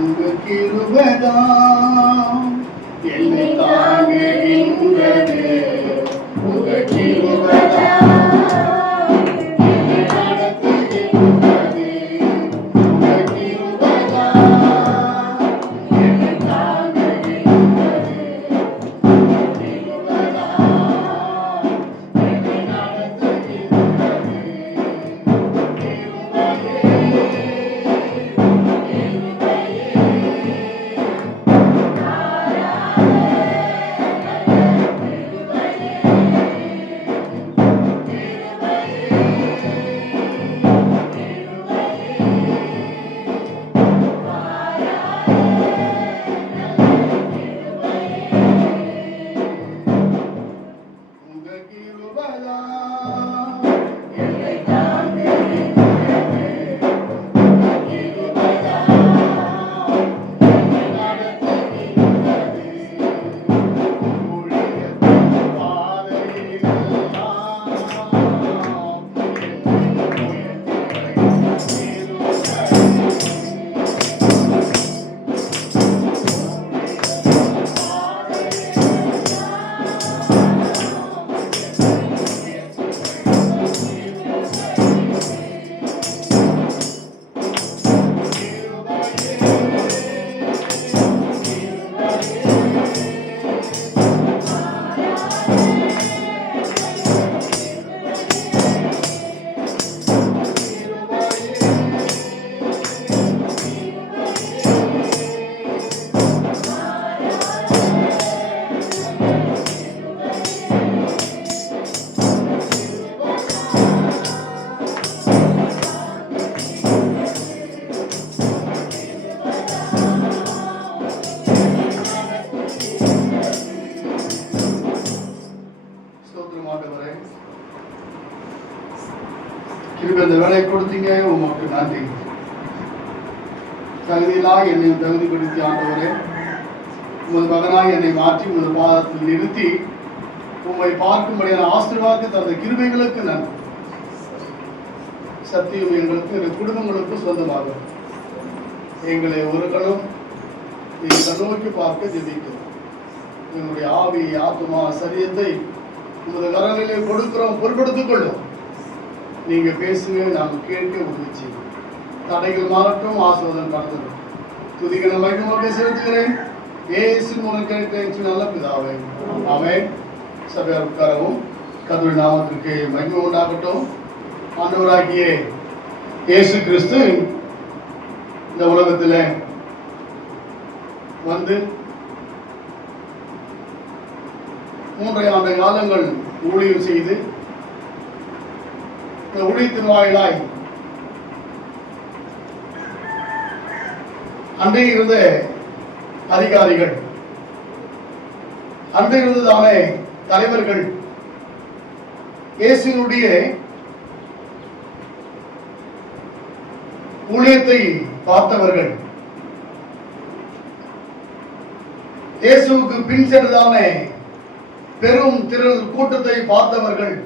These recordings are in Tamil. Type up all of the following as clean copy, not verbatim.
உங்க கிருபைதான் என்னை தாங்குகின்றது. உங்க கிருபைதான் என்னை நடத்துகின்றது. உங்க கிருபைதான் என்னை தாங்குகின்றது. உங்க கிருபைதான் என்னை நடத்துகின்றது. இந்த வேலை கொடுத்தீங்க, உமக்கு நன்றி. தகுதியிலாக என்னை தகுதிப்படுத்தி ஆண்டவரே, உமது மகனாக என்னை மாற்றி உமது பாதத்தில் நிறுத்தி உம்மை பார்க்கும்படியான ஆசீர்வாதத்தை தனது கிருபைகளுக்கு நன்றி. சத்தியம் எங்களுக்கு எங்கள் குடும்பங்களுக்கு சொந்தமாக எங்களை ஒரு கணம் கண்ணோக்கி பார்க்க ஜெபிக்கிறோம். எங்களுடைய ஆவி ஆத்மா சரீரத்தை உமது கரங்களிலே கொடுக்கிறோம், பொருட்படுத்திக் கொள்ளும். நீங்க பேசுங்க, நாங்கள் கேட்க உதவி செய்வோம். தடைகள் மாறட்டும், ஆசீர்வாதம் கடத்தட்டும். துதிகளை மகிமையாக செலுத்துகிறேன். இயேசுவின் மூலம் கேட்கிறேன் நல்ல பிதாவே, ஆமென். சபையார் உட்காரவும். கர்த்தருடைய நாமத்திற்கு மகிமை உண்டாகட்டும். ஆண்டவராகிய இயேசு கிறிஸ்து இந்த உலகத்தில் வந்து 3 ஆண்டு காலங்கள் ஊழியம் செய்து ஊழியத்தின் வாயிலாய் அன்றைய இருந்த அதிகாரிகள், அன்றைய இருந்ததான தலைவர்கள், இயேசுவினுடைய ஊழியத்தை பார்த்தவர்கள், இயேசுவுக்கு பின் சென்றதான பெரும் திரள் கூட்டத்தை பார்த்தவர்கள்,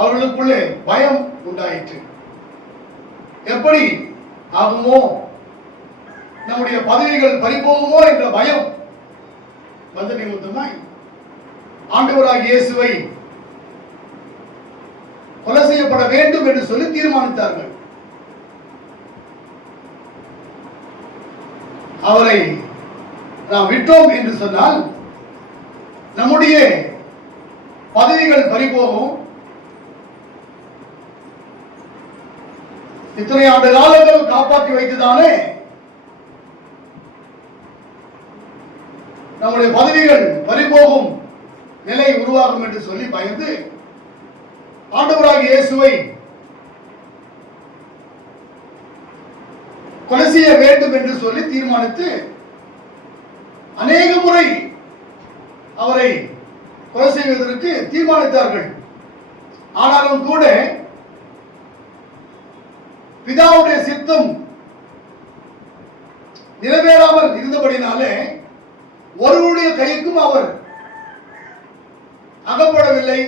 அவர்களுக்குள்ளே பயம் உண்டாயிற்று. எப்படி ஆகுமோ, நம்முடைய பதவிகள் பறிபோகுமோ என்ற பயம் வந்து நிமித்தமாய் ஆண்டவராகிய இயேசுவை கொலை செய்யப்பட வேண்டும் என்று சொல்லி தீர்மானித்தார்கள். அவரை நாம் விட்டோம் என்று சொன்னால் நம்முடைய பதவிகள் பறிபோகும். இத்தனை ஆண்டு காலங்கள் காப்பாற்றி வைத்துதானே நம்முடைய பதவிகள் பறிபோகும் நிலை உருவாகும் என்று சொல்லி பயந்து ஆண்டவராகிய இயேசுவை கொலை செய்ய வேண்டும் என்று சொல்லி தீர்மானித்து அநேக முறை அவரை கொலை செய்வதற்கு தீர்மானித்தார்கள். ஆனாலும் கூட பிதாவுடைய சித்தம் நிறைவேறாமல் இருந்தபடினாலே ஒருவருடைய கைக்கும் அவர் அகப்படவில்லை.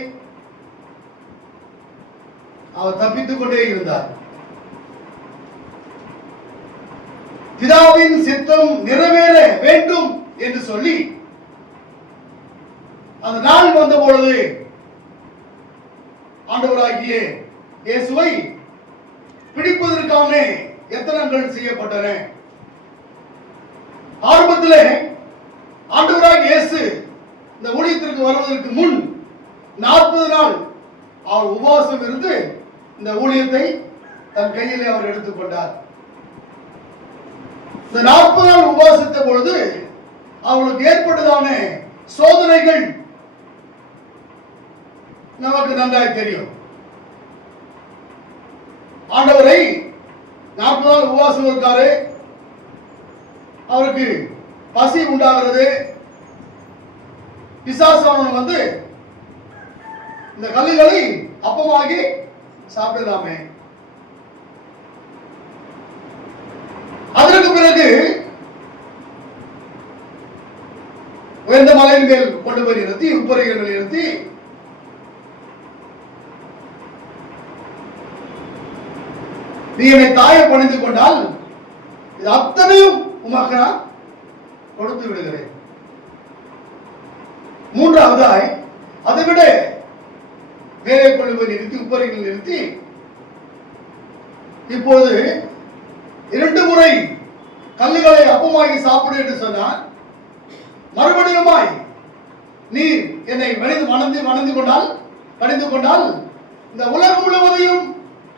அவர் தப்பித்துக் கொண்டே இருந்தார். பிதாவின் சித்தம் நிறைவேற வேண்டும் என்று சொல்லி அந்த நாள் வந்த பொழுது ஆண்டவராகிய இயேசுவை பிடிப்பதற்கான எத்தனங்கள் செய்யப்பட்டன. ஆரம்பத்தில் ஆண்டவராகிய இயேசு இந்த ஊழியத்திற்கு வருவதற்கு முன் 40 நாள் அவர் உபவாசம் இருந்து இந்த ஊழியத்தை தன் கையிலே அவர் எடுத்துக்கொண்டார். இந்த 40 நாள் உபவாசித்த பொழுது அவர்களுக்கு ஏற்பட்டதான சோதனைகள் நமக்கு நன்றாய் தெரியும். ஆண்டவரை 40 நாள் உபவாசம் இருக்காரு, அவருக்கு பசி உண்டாகிறது. பிசாசானவன் வந்து இந்த கல்லுகளை அப்பமாகி சாப்பிடலாமே. அதற்கு பிறகு உயர்ந்த மலையின் மேல் கொண்டு போய் நிறுத்தி உப்பரைகள் நிறுத்தி நீ என்னை தாயை பணிந்து கொண்டால் இது அத்தனையும் உமக்கு நான் கொடுத்து விடுகிறேன். மூன்றாவதாய் அதை விட மேலே கொண்டு போய் நிறுத்தி உப்பரைகள் நிறுத்தி இப்போது 2 முறை கல்லுகளை அப்பமாகி சாப்பிடு என்று சொன்னார். மறுபடியுமாய் நீ என்னை வணந்து கொண்டால் கடிந்து கொண்டால் இந்த உலகம் முழுவதையும்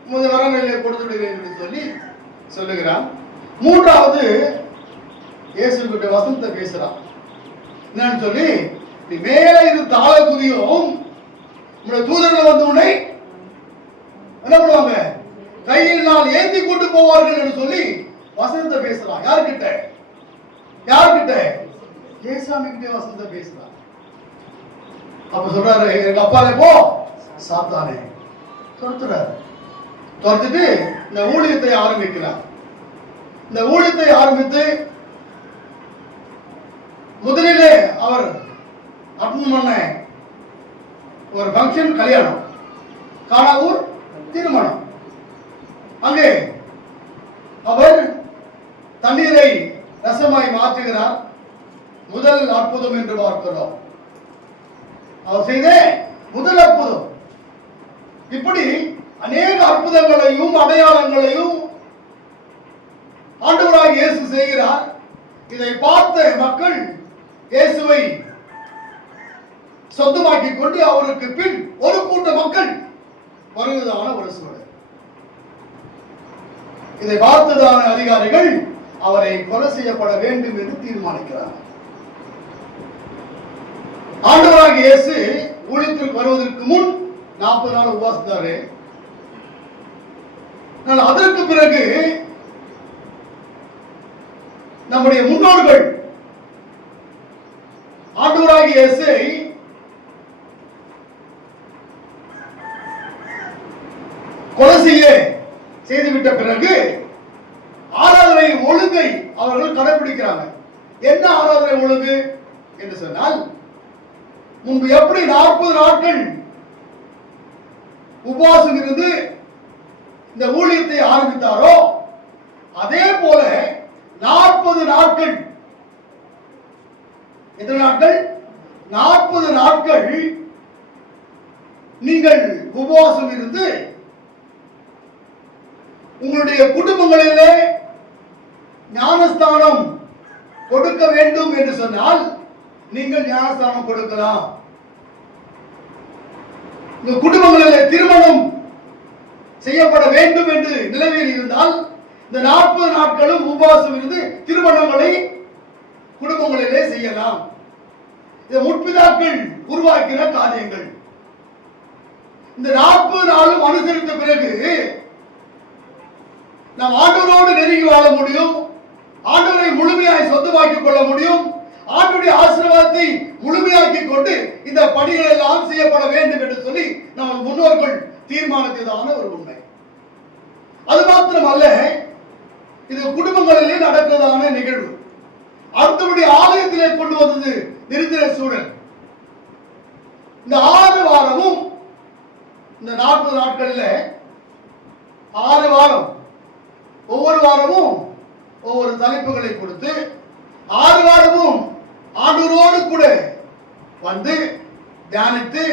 உமது வரங்களிலே கொடுத்து விடுகிறேன் என்று சொல்லி சொல்லுகிறான். மூன்றாவது இயேசு கிட்ட வசனத்தை பேசுறான். என்னன்னு சொல்லி, நீ மேலே இருந்து தாழ குதியும் உங்களுடைய தூதர்கள் வந்து உன்னை என்ன பண்ணுவாங்க, கையில் நான் ஏந்தி கொண்டு போவார்கள் என்று சொல்லி வசனத்தை பேசுறான். யாருக்கிட்ட? ஏசாமி கிட்ட வசனத்தை பேசுறான். அப்ப சொல்றாரு, எங்க அப்பாலே போ சாத்தானே துரத்துறாரு. துரத்துட்டு இந்த ஊழியத்தை ஆரம்பிக்கிறார். இந்த ஊழியத்தை ஆரம்பித்து முதலிலே அவர் அட்டன் பண்ண ஒரு ஃபங்க்ஷன், கல்யாணம், காணாவூர் திருமணம். அங்கே அவர் தண்ணீரை ரசமாய் மாற்றுகிறார். முதல் அற்புதம் என்று பார்க்கிறோம். அவர் செய்த முதல் அற்புதம். இப்படி அநேக அற்புதங்களையும் அடையாளங்களையும் ஆண்டவராகிய இயேசு செய்கிறார். இதை பார்த்த மக்கள் இயேசுவை சொந்தமாக்கி கொண்டு அவருக்கு பின் ஒரு கூட்ட மக்கள் வருவதான ஒரு சூழல். இதை பார்த்ததான அதிகாரிகள் அவரை கொலை செய்யப்பட வேண்டும் என்று தீர்மானிக்கிறார். ஆண்டவராகிய இயேசு ஊழியத்திற்கு வருவதற்கு முன் 40 நாள் உபவாசித்தாரு. அதற்கு பிறகு நம்முடைய முன்னோர்கள் ஆண்டவராகிய இயேசுவை கொலை செய்துவிட்ட பிறகு ஆராதனை ஒழுங்கை அவர்கள் கடைபிடிக்கிறாங்க. என்ன ஆராதனை ஒழுங்கு என்று சொன்னால், முன்பு எப்படி 40 நாட்கள் உபவாசம் இருந்து இந்த ஊழியத்தை ஆரம்பித்தாரோ அதே போல 40 நாட்கள், எத்தனை நாட்கள்? 40 நாட்கள் நீங்கள் உபவாசம் இருந்து உங்களுடைய குடும்பங்களிலே ஞானஸ்தானம் கொடுக்க வேண்டும் என்று சொன்னால் நீங்கள் ஞானஸ்தானம் கொடுக்கலாம். உங்கள் குடும்பங்களிலே திருமணம் செய்யப்பட வேண்டும் என்று நிலைமையில் இருந்தால் இந்த 40 நாட்களும் உபவாசம் இருந்து திருமணங்களை குடும்பங்களிலே செய்யலாம். இது முற்பிதாக்கள் உருவாக்கின காரியங்கள். இந்த 40 நாளும் அனுசரித்த பிறகு நாம் ஆண்டவரோடு நெருங்கி வாழ முடியும், ஆண்டவரை முழுமையாய் சொந்தமாக்கிக் கொள்ள முடியும், ஆண்டவருடைய ஆசீர்வாதத்தை முழுமையாக்கி கொண்டு இந்த பணிகள் எல்லாம் செய்யப்பட வேண்டும் என்று சொல்லி நம்ம முன்னோர்கள் தீர்மானித்ததான ஒரு உண்மை. அது மாத்திரமல்ல, இது குடும்பங்களிலே நடக்கிறதான நிகழ்வு. அடுத்தபடி ஆலயத்திலே கொண்டு வந்தது நிறுத்தின சூழல். இந்த 6 வாரமும், இந்த 40 நாட்கள்ல 6 வாரம், ஒவ்வொரு வாரமும் ஒவ்வொரு தலைப்புகளை கொடுத்து 6 வாரமும் ஆண்டவரோடு கூட வந்து தியானித்து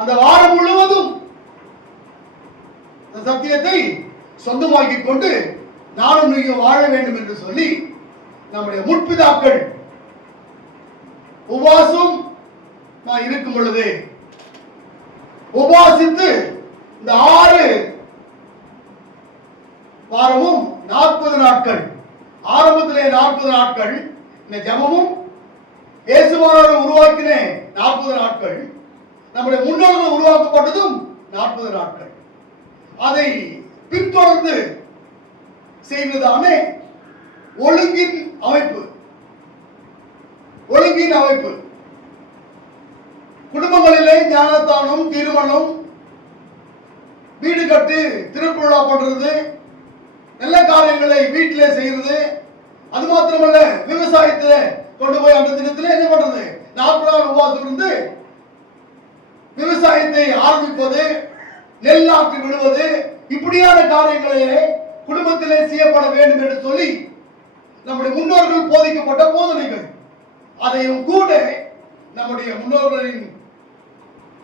அந்த வாரம் முழுவதும் சத்தியத்தை சொந்தமாக்கி கொண்டு நானும் நீங்க வாழ வேண்டும் என்று சொல்லி நம்முடைய முற்பிதாக்கள் உபவாசம் இருக்கும் பொழுது உபவாசித்து இந்த 6 வாரமும் 40 நாட்கள், ஆரம்பத்திலே 40 நாட்கள் இந்த ஜெபமும் இயேசுவானவர் உருவாக்கின 40 நாட்கள், நம்முடைய முன்னோர்கள் உருவாக்கப்பட்டதும் 40 நாட்கள். அதை பின்தொடர்ந்து செய்வதான ஒழுங்கின் அமைப்பு. குடும்பங்களிலே ஞானத்தானம், திருமணம், வீடு கட்டி திருவிழா பண்றது, நல்ல காரியங்களை வீட்டிலே செய்யறது, அது மாத்திரமல்ல விவசாயத்துல கொண்டு போய் அந்த தினத்துல என்ன பண்றது, 40 நாள் உபவாசம் இருந்து விவசாயத்தை ஆரம்பிப்பது, நெல் நாற்று விடுவது, இப்படியான காரியங்களே குடும்பத்திலே செய்யப்பட வேண்டும் என்று சொல்லி நம்முடைய முன்னோர்கள் போதிக்கப்பட்ட போதனைகள். அதையும் கூட நம்முடைய முன்னோர்களின்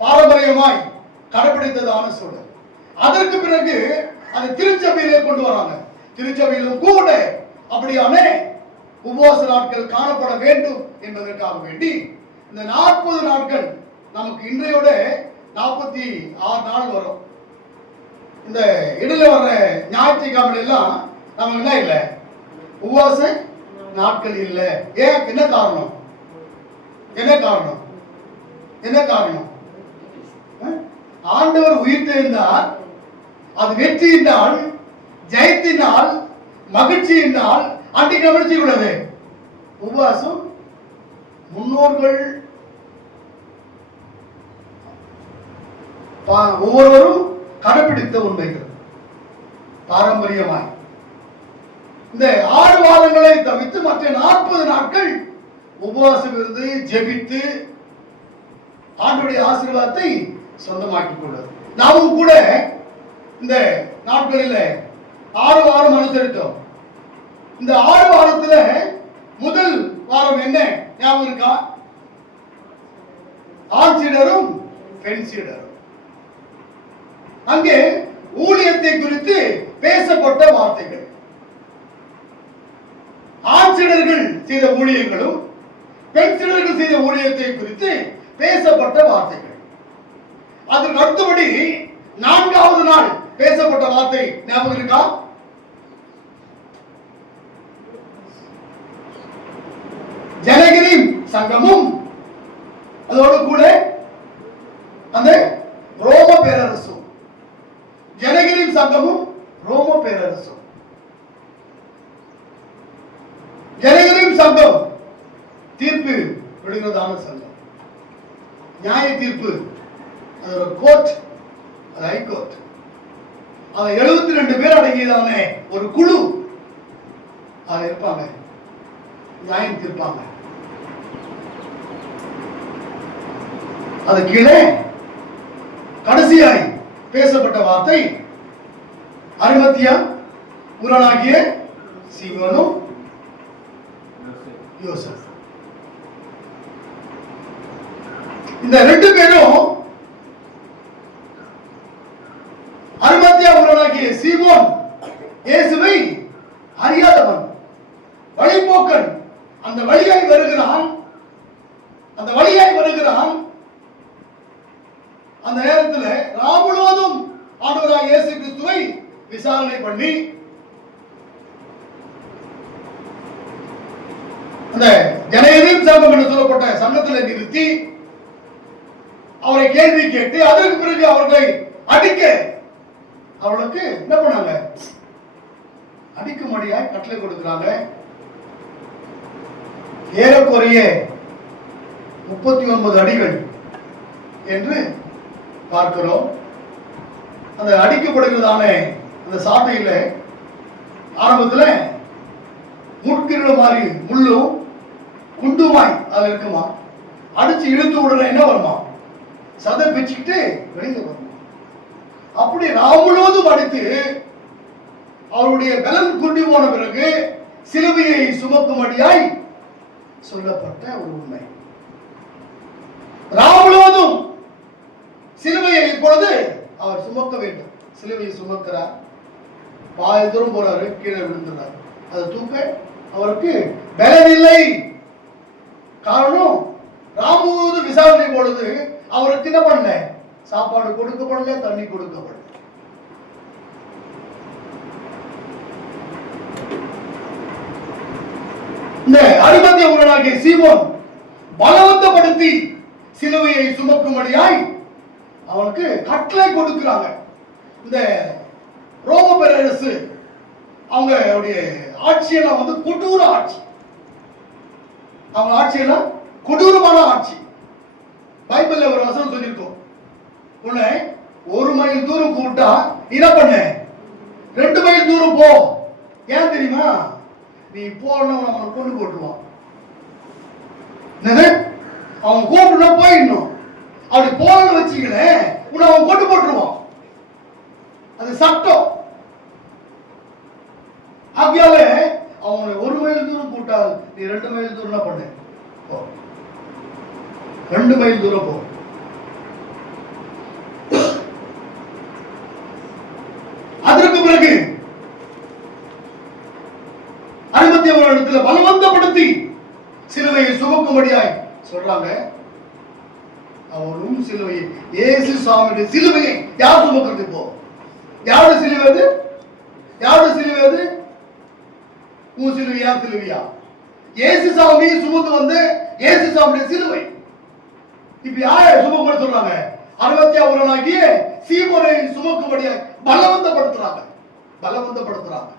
பாரம்பரியமாய் கடைபிடித்ததான சூழல். அதற்கு பிறகு அதை திருச்சபையிலே கொண்டு வராங்க. திருச்சபையிலும் கூட அப்படியான உபவாச நாட்கள் காணப்பட வேண்டும் என்பதற்காக வேண்டி இந்த 40 நாட்கள் நமக்கு இன்றையோட 46 நாள் வரும். இந்த இடையில வர்ற ஞாயிற்றுக்கிழமை எல்லாம் நமக்கு என்ன இல்லை, உபவாச நாட்கள் இல்லை. ஏன்? என்ன காரணம்? ஆண்டவர் உயிர்த்தெழுந்தார். அது வெற்றியினால், ஜெயத்தினால், மகிழ்ச்சியினால் அன்றைக்கு கவனிச்சு கூடாது. உபவாசம் முன்னோர்கள் ஒவ்வொருவரும் கடைபிடித்த உண்மைகள் பாரம்பரியமாய். இந்த 6 வாரங்களை தவிர்த்து மற்ற 40 நாட்கள் உபவாசம் இருந்து ஜெபித்து ஆண்டவருடைய ஆசீர்வாதத்தை சொந்தமாக்கிக் கொள்வது. நாமும் கூட இந்த நாட்களில் 6 வாரம் அனுசரித்தோம். இந்த 6 வாரத்துல முதல் வாரம் என்ன ஞாபகம் இருக்கா? ஆண் சீடரும் பெண் சீடரும். அங்கே ஊழியத்தை குறித்து பேசப்பட்ட வார்த்தைகள், ஆண் சீடர்கள் செய்த ஊழியங்களும் பெண் சீடர்கள் செய்த ஊழியத்தை குறித்து பேசப்பட்ட வார்த்தைகள். அதற்கு அடுத்தபடி 4வது நாள் பேசப்பட்ட வார்த்தை ஞாபகம் இருக்கா? ஜனகிரி சங்கமும் அதோடு கூட அந்த ரோம பேரரசும். ஜனகிரி சங்கமும் ரோம பேரரசும். ஜனகிரி சங்கம் தீர்ப்பு விடுகிறதான சங்கம், நியாய தீர்ப்பு. அது ஒரு கோர்ட், அது ஹைகோர்ட். அது 72 பேர் அடங்கியதான ஒரு குழு அது இருப்பாங்க, நியாயம் தீர்ப்பாங்க. அது கீழே கடைசியாய் பேசப்பட்ட வார்த்தை அரிமத்தியா ஊரானாகிய சீமோனும் யோசேப். இந்த 2 பேரும் அரிமத்தியா ஊரானாகிய சீமோன் இயேசுவை அறியாதவன், வழிபோக்கன். அந்த வழியாய் வருகிறான். அந்த நேரத்தில் ராமுழுவதும் ஆண்டவராகிய இயேசு கிறிஸ்துவை விசாரணை பண்ணி அந்த ஜனகிரி சங்கம் என்று சொல்லப்பட்ட சங்கத்தில் நிறுத்தி அவரை கேள்வி கேட்டு அதற்கு பிறகு அவர்களை அடிக்க அவளுக்கு என்ன பண்ணாங்க, அடிக்கும்படியாய் கட்டளை கொடுக்கிறாங்க. ஏறக்குறைய 39 அடிகள் என்று பார்க்கிறோம். அந்த அடிக்கப்படுகிறதான அந்த சாட்டையில ஆரம்பத்தில் முட்கிற மாதிரி முள்ளும் குண்டுமாய் அதுல இருக்குமா. அடிச்சு இழுத்து உடனே என்ன வருமா, சதை பிச்சுக்கிட்டு வெளியில வருமா. அப்படி ராம் முழுவதும் அடித்து அவருடைய பலன் குண்டி போன பிறகு சிலுவையை சுமக்கும்படியாய் சொல்லப்பட்ட ஒரு உண்மை. ராமுழுவதும் சிலுவையை இப்பொழுது அவர் சுமக்க வேண்டும். சிலுவையை சுமக்கிறார், பாதி தூரம் போறாரு, கீழே விழுந்துறாரு. அதை தூக்க அவருக்கு பலனில்லை. காரணம், ராமுழுவதும் விசாரணை பொழுது அவருக்கு என்ன பண்ணல? சாப்பாடு கொடுக்கப்படல, தண்ணி கொடுக்கப்படல. இந்த அரிமத்திய ஊரனாகிய சீமோன் பலவந்தப்படுத்தி சிலுவையை சுமக்கும்படியாய் அவனுக்கு கட்டளை கொடுக்கிறாங்க. இந்த ரோம பேரரசு அவங்களுடைய ஆட்சியெல்லாம் கொடூர ஆட்சி. அவங்க ஆட்சியெல்லாம் கொடூரமான ஆட்சி. பைபிள்ல ஒரு வசனம் சொல்லியிருக்கோம், உன்னை 1 மைல் தூரம் கூப்பிட்டா என்ன பண்ண, 2 மைல் தூரம் போ. ஏன் தெரியுமா? நீ போன அவனை கொண்டு போட்டுருவான். அவன் கூப்பிட்டு போயிடணும். அப்படி போன வச்சுங்களேன், உன்னை அவன் கொண்டு போட்டுருவான். அது சட்டம். ஆகையால அவனை 1 மைல் தூரம் கூட்டால் நீ 2 மைல் தூரம் பண்ணு, 2 மைல் தூரம் போ. அதற்கு பிறகு அரிமத்திய இடத்துல பலவந்தப்படுத்தி சிலுவையை சுமக்கும்படியாய் சொல்றாங்க. அவரும் சிலுவையை, இயேசு சாமியுடைய சிலுவையை யார் சுமக்கிறது? இப்போ யாரு சிலுவை? அது யாரு சிலுவை? அது உன் சிலுவையா? சிலுவையா? இயேசு சாமி சுமந்து வந்து இயேசு சாமியுடைய சிலுவை. இப்ப யாரை சுமக்க சொல்றாங்க? அரிமத்திய ஊரனாகிய சீமோனை சுமக்கும்படியாய் பலவந்தப்படுத்துறாங்க. பலவந்தப்படுத்துறாங்க.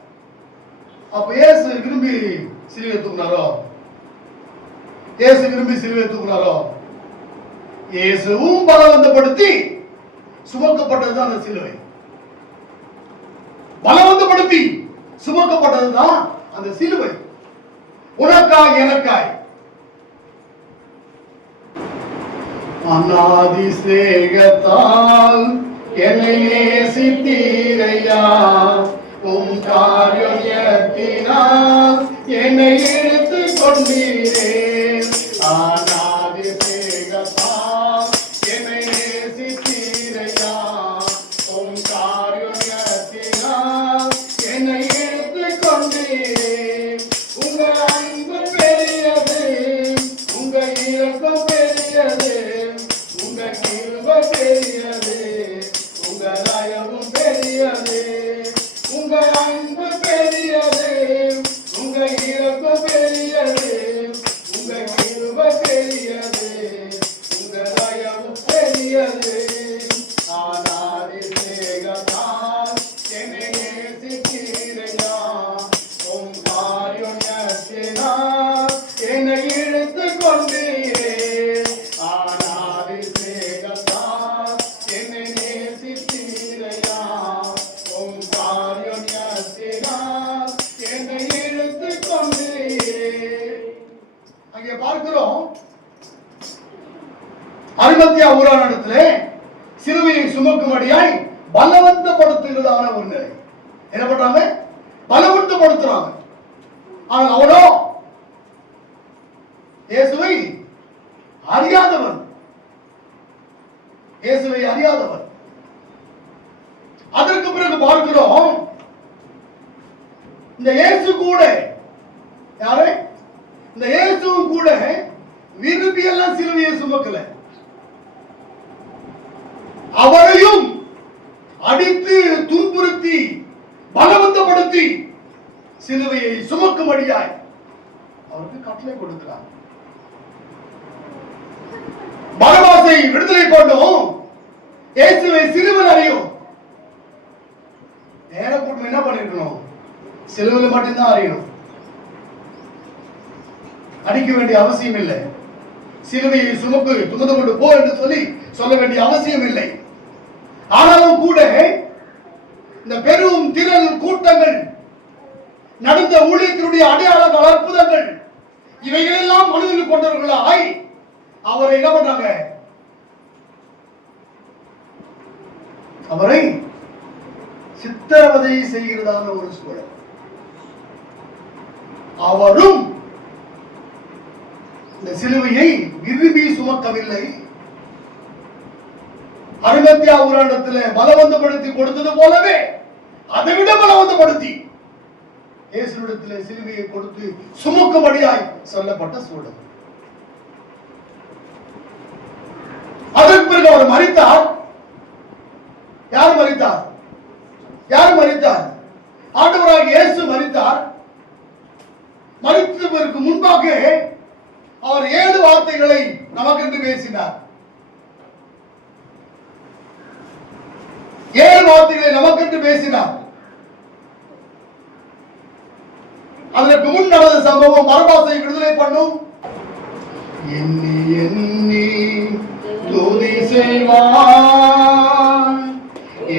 அப்ப இயேசு விரும்பி சிலுவை தூக்குனாரோ? இயேசு விரும்பி சிலுவை தூக்குனாரோ? இயேசுவும் பலவந்தப்படுத்தி சுமக்கப்பட்டதுதான் அந்த சிலுவை. பலவந்தப்படுத்தி சுமக்கப்பட்டதுதான் அந்த சிலுவை. உனக்காய் எனக்காய். அநாதி சிநேகத்தால் என்னை நேசித்தீரையா, உம் காரியத்தினால் என்னை இழுத்துக் கொண்டீரே. அநாதி சிநேகத்தால் என்னை நேசித்தீரையா, உம் காரியத்தினால் என்னை இழுத்துக் கொண்டீரே. உங்க அன்பு பெரியது, உங்க இரக்கம் பெரியது, உங்க கிருபை பெரியது, உங்க தயவும் பெரியது. உங்க அன்பு பெரியது, உங்க இரக்கம் பெரியது, உங்க கிருபை பெரியது, உங்க தயவும் பெரியது. ஆனாரி சிநேகத்தால் என்னை நேசித்தீரையா, உம் காருண்யத்தினால் என்னை இழுத்துக் கொண்டீரே. ஆனாரி சிநேகத்தால் என்னை நேசித்தீரையா, உம் காருண்யத்தினால் என்னை இழுத்துக் கொண்டீரே. அங்கே பார்க்கிறோம், அரிமத்தியா ஊரானிடத்திலே சிலுவையை சுமக்கும்படியாய் பலவந்தப்படுத்துகிறதான ஒரு நிலை. என்ன பண்றாங்க? பலவந்தப்படுத்துறாங்க. ஆனால் அவனோ இயேசுவை அறியாதவன். இயேசுவை அறியாதவன். அதற்கு பிறகு பார்க்கிறோம், இந்த இயேசு கூட, யாரு? இந்த இயேசுவும் கூட விரும்பி எல்லாம் சிலுவையை சுமக்கல. அவரையும் அடித்து துன்புறுத்தி பலவந்தப்படுத்தி சிலுவையை சுமக்கும்படியாய் அவருக்கு கட்டளை கொடுக்கிறார். பரபாசை விடுதலை பண்ணும், இயேசுவை சிலுவையில் அறியும். நேர கூட்டம் என்ன பண்ணிருக்கணும்? சிலுவையில் மட்டும்தான் அறியணும். அடிக்க வேண்டிய அவசியம் இல்லை. சிலுவையை சுமந்து கொண்டு போ என்று சொல்ல வேண்டிய அவசியம் இல்லை. ஆனாலும் கூட இந்த பெரும் திரள் கூட்டங்கள், நடந்த ஊழியத்தினுடைய அடையாளங்கள், அற்புதங்கள், இவைகளெல்லாம் மனதில் கொண்டவர்களாய் அவரை என்ன பண்றாங்க? அவரை சித்திரவதை செய்கிறதான ஒரு சூழல். அவரும் இந்த சிலுவையை விரும்பி சுமக்கவில்லை. அரிமத்தியா ஊராண்டத்தில் பலவந்தப்படுத்தி கொடுத்தது போலவே அதை விட பலவந்தப்படுத்தி இயேசுவிடத்தில் சிலுவையை கொடுத்து சுமக்கும்படியாய் சொல்லப்பட்ட சூழல். அதற்கு பிறகு அவர் மரித்தார். யார் மரித்தார்? யார் மரித்தார்? ஆண்டவராக இயேசு மரித்தார். மரித்ததற்கு முன்பாக அவர் 7 வார்த்தைகளை நமக்கென்று பேசினார். 7 வார்த்தைகளை நமக்கென்று பேசினார். அதற்கு முன் நடந்த சம்பவம் பரபாசை விடுதலை பண்ணும். எண்ணி எண்ணி துதி செய்வான்,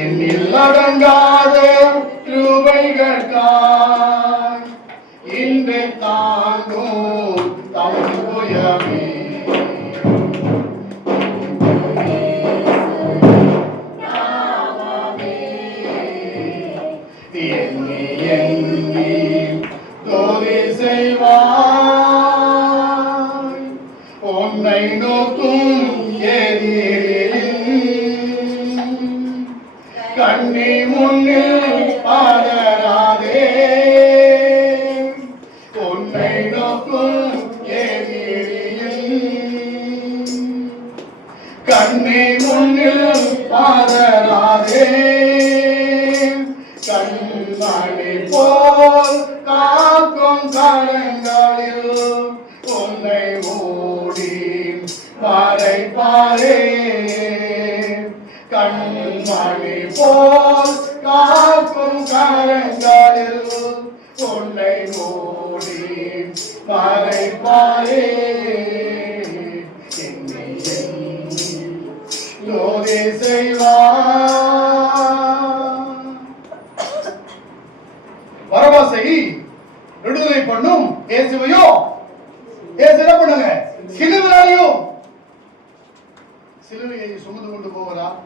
எண்ணில் அடங்காத கிருபைகளுக்காய் இன்றை தாங்கும் தம்புயமே. எண்ணி எண்ணி துதி செய்வாய், உன்னை நோக்கும் கண்ணி முன்னில் பாடராதே, உன்னை நோக்கும் கண்ணி முன்னில் பாடராதே. கண்மணி போல் காக்கும் கரங்களில் உன்னை மூடி மறைப்பாரே. கண்மணி போல் காக்கும் கரங்களில் உன்னை மூடி மறைப்பாரே. லோதி செய்வார். பரபாசை விடுதலை பண்ணும் இயேசுவையோ இயேசு என்ன பண்ணுங்க? சிலுவையையும் சிலுவையை சுமந்து கொண்டு போகிறார்.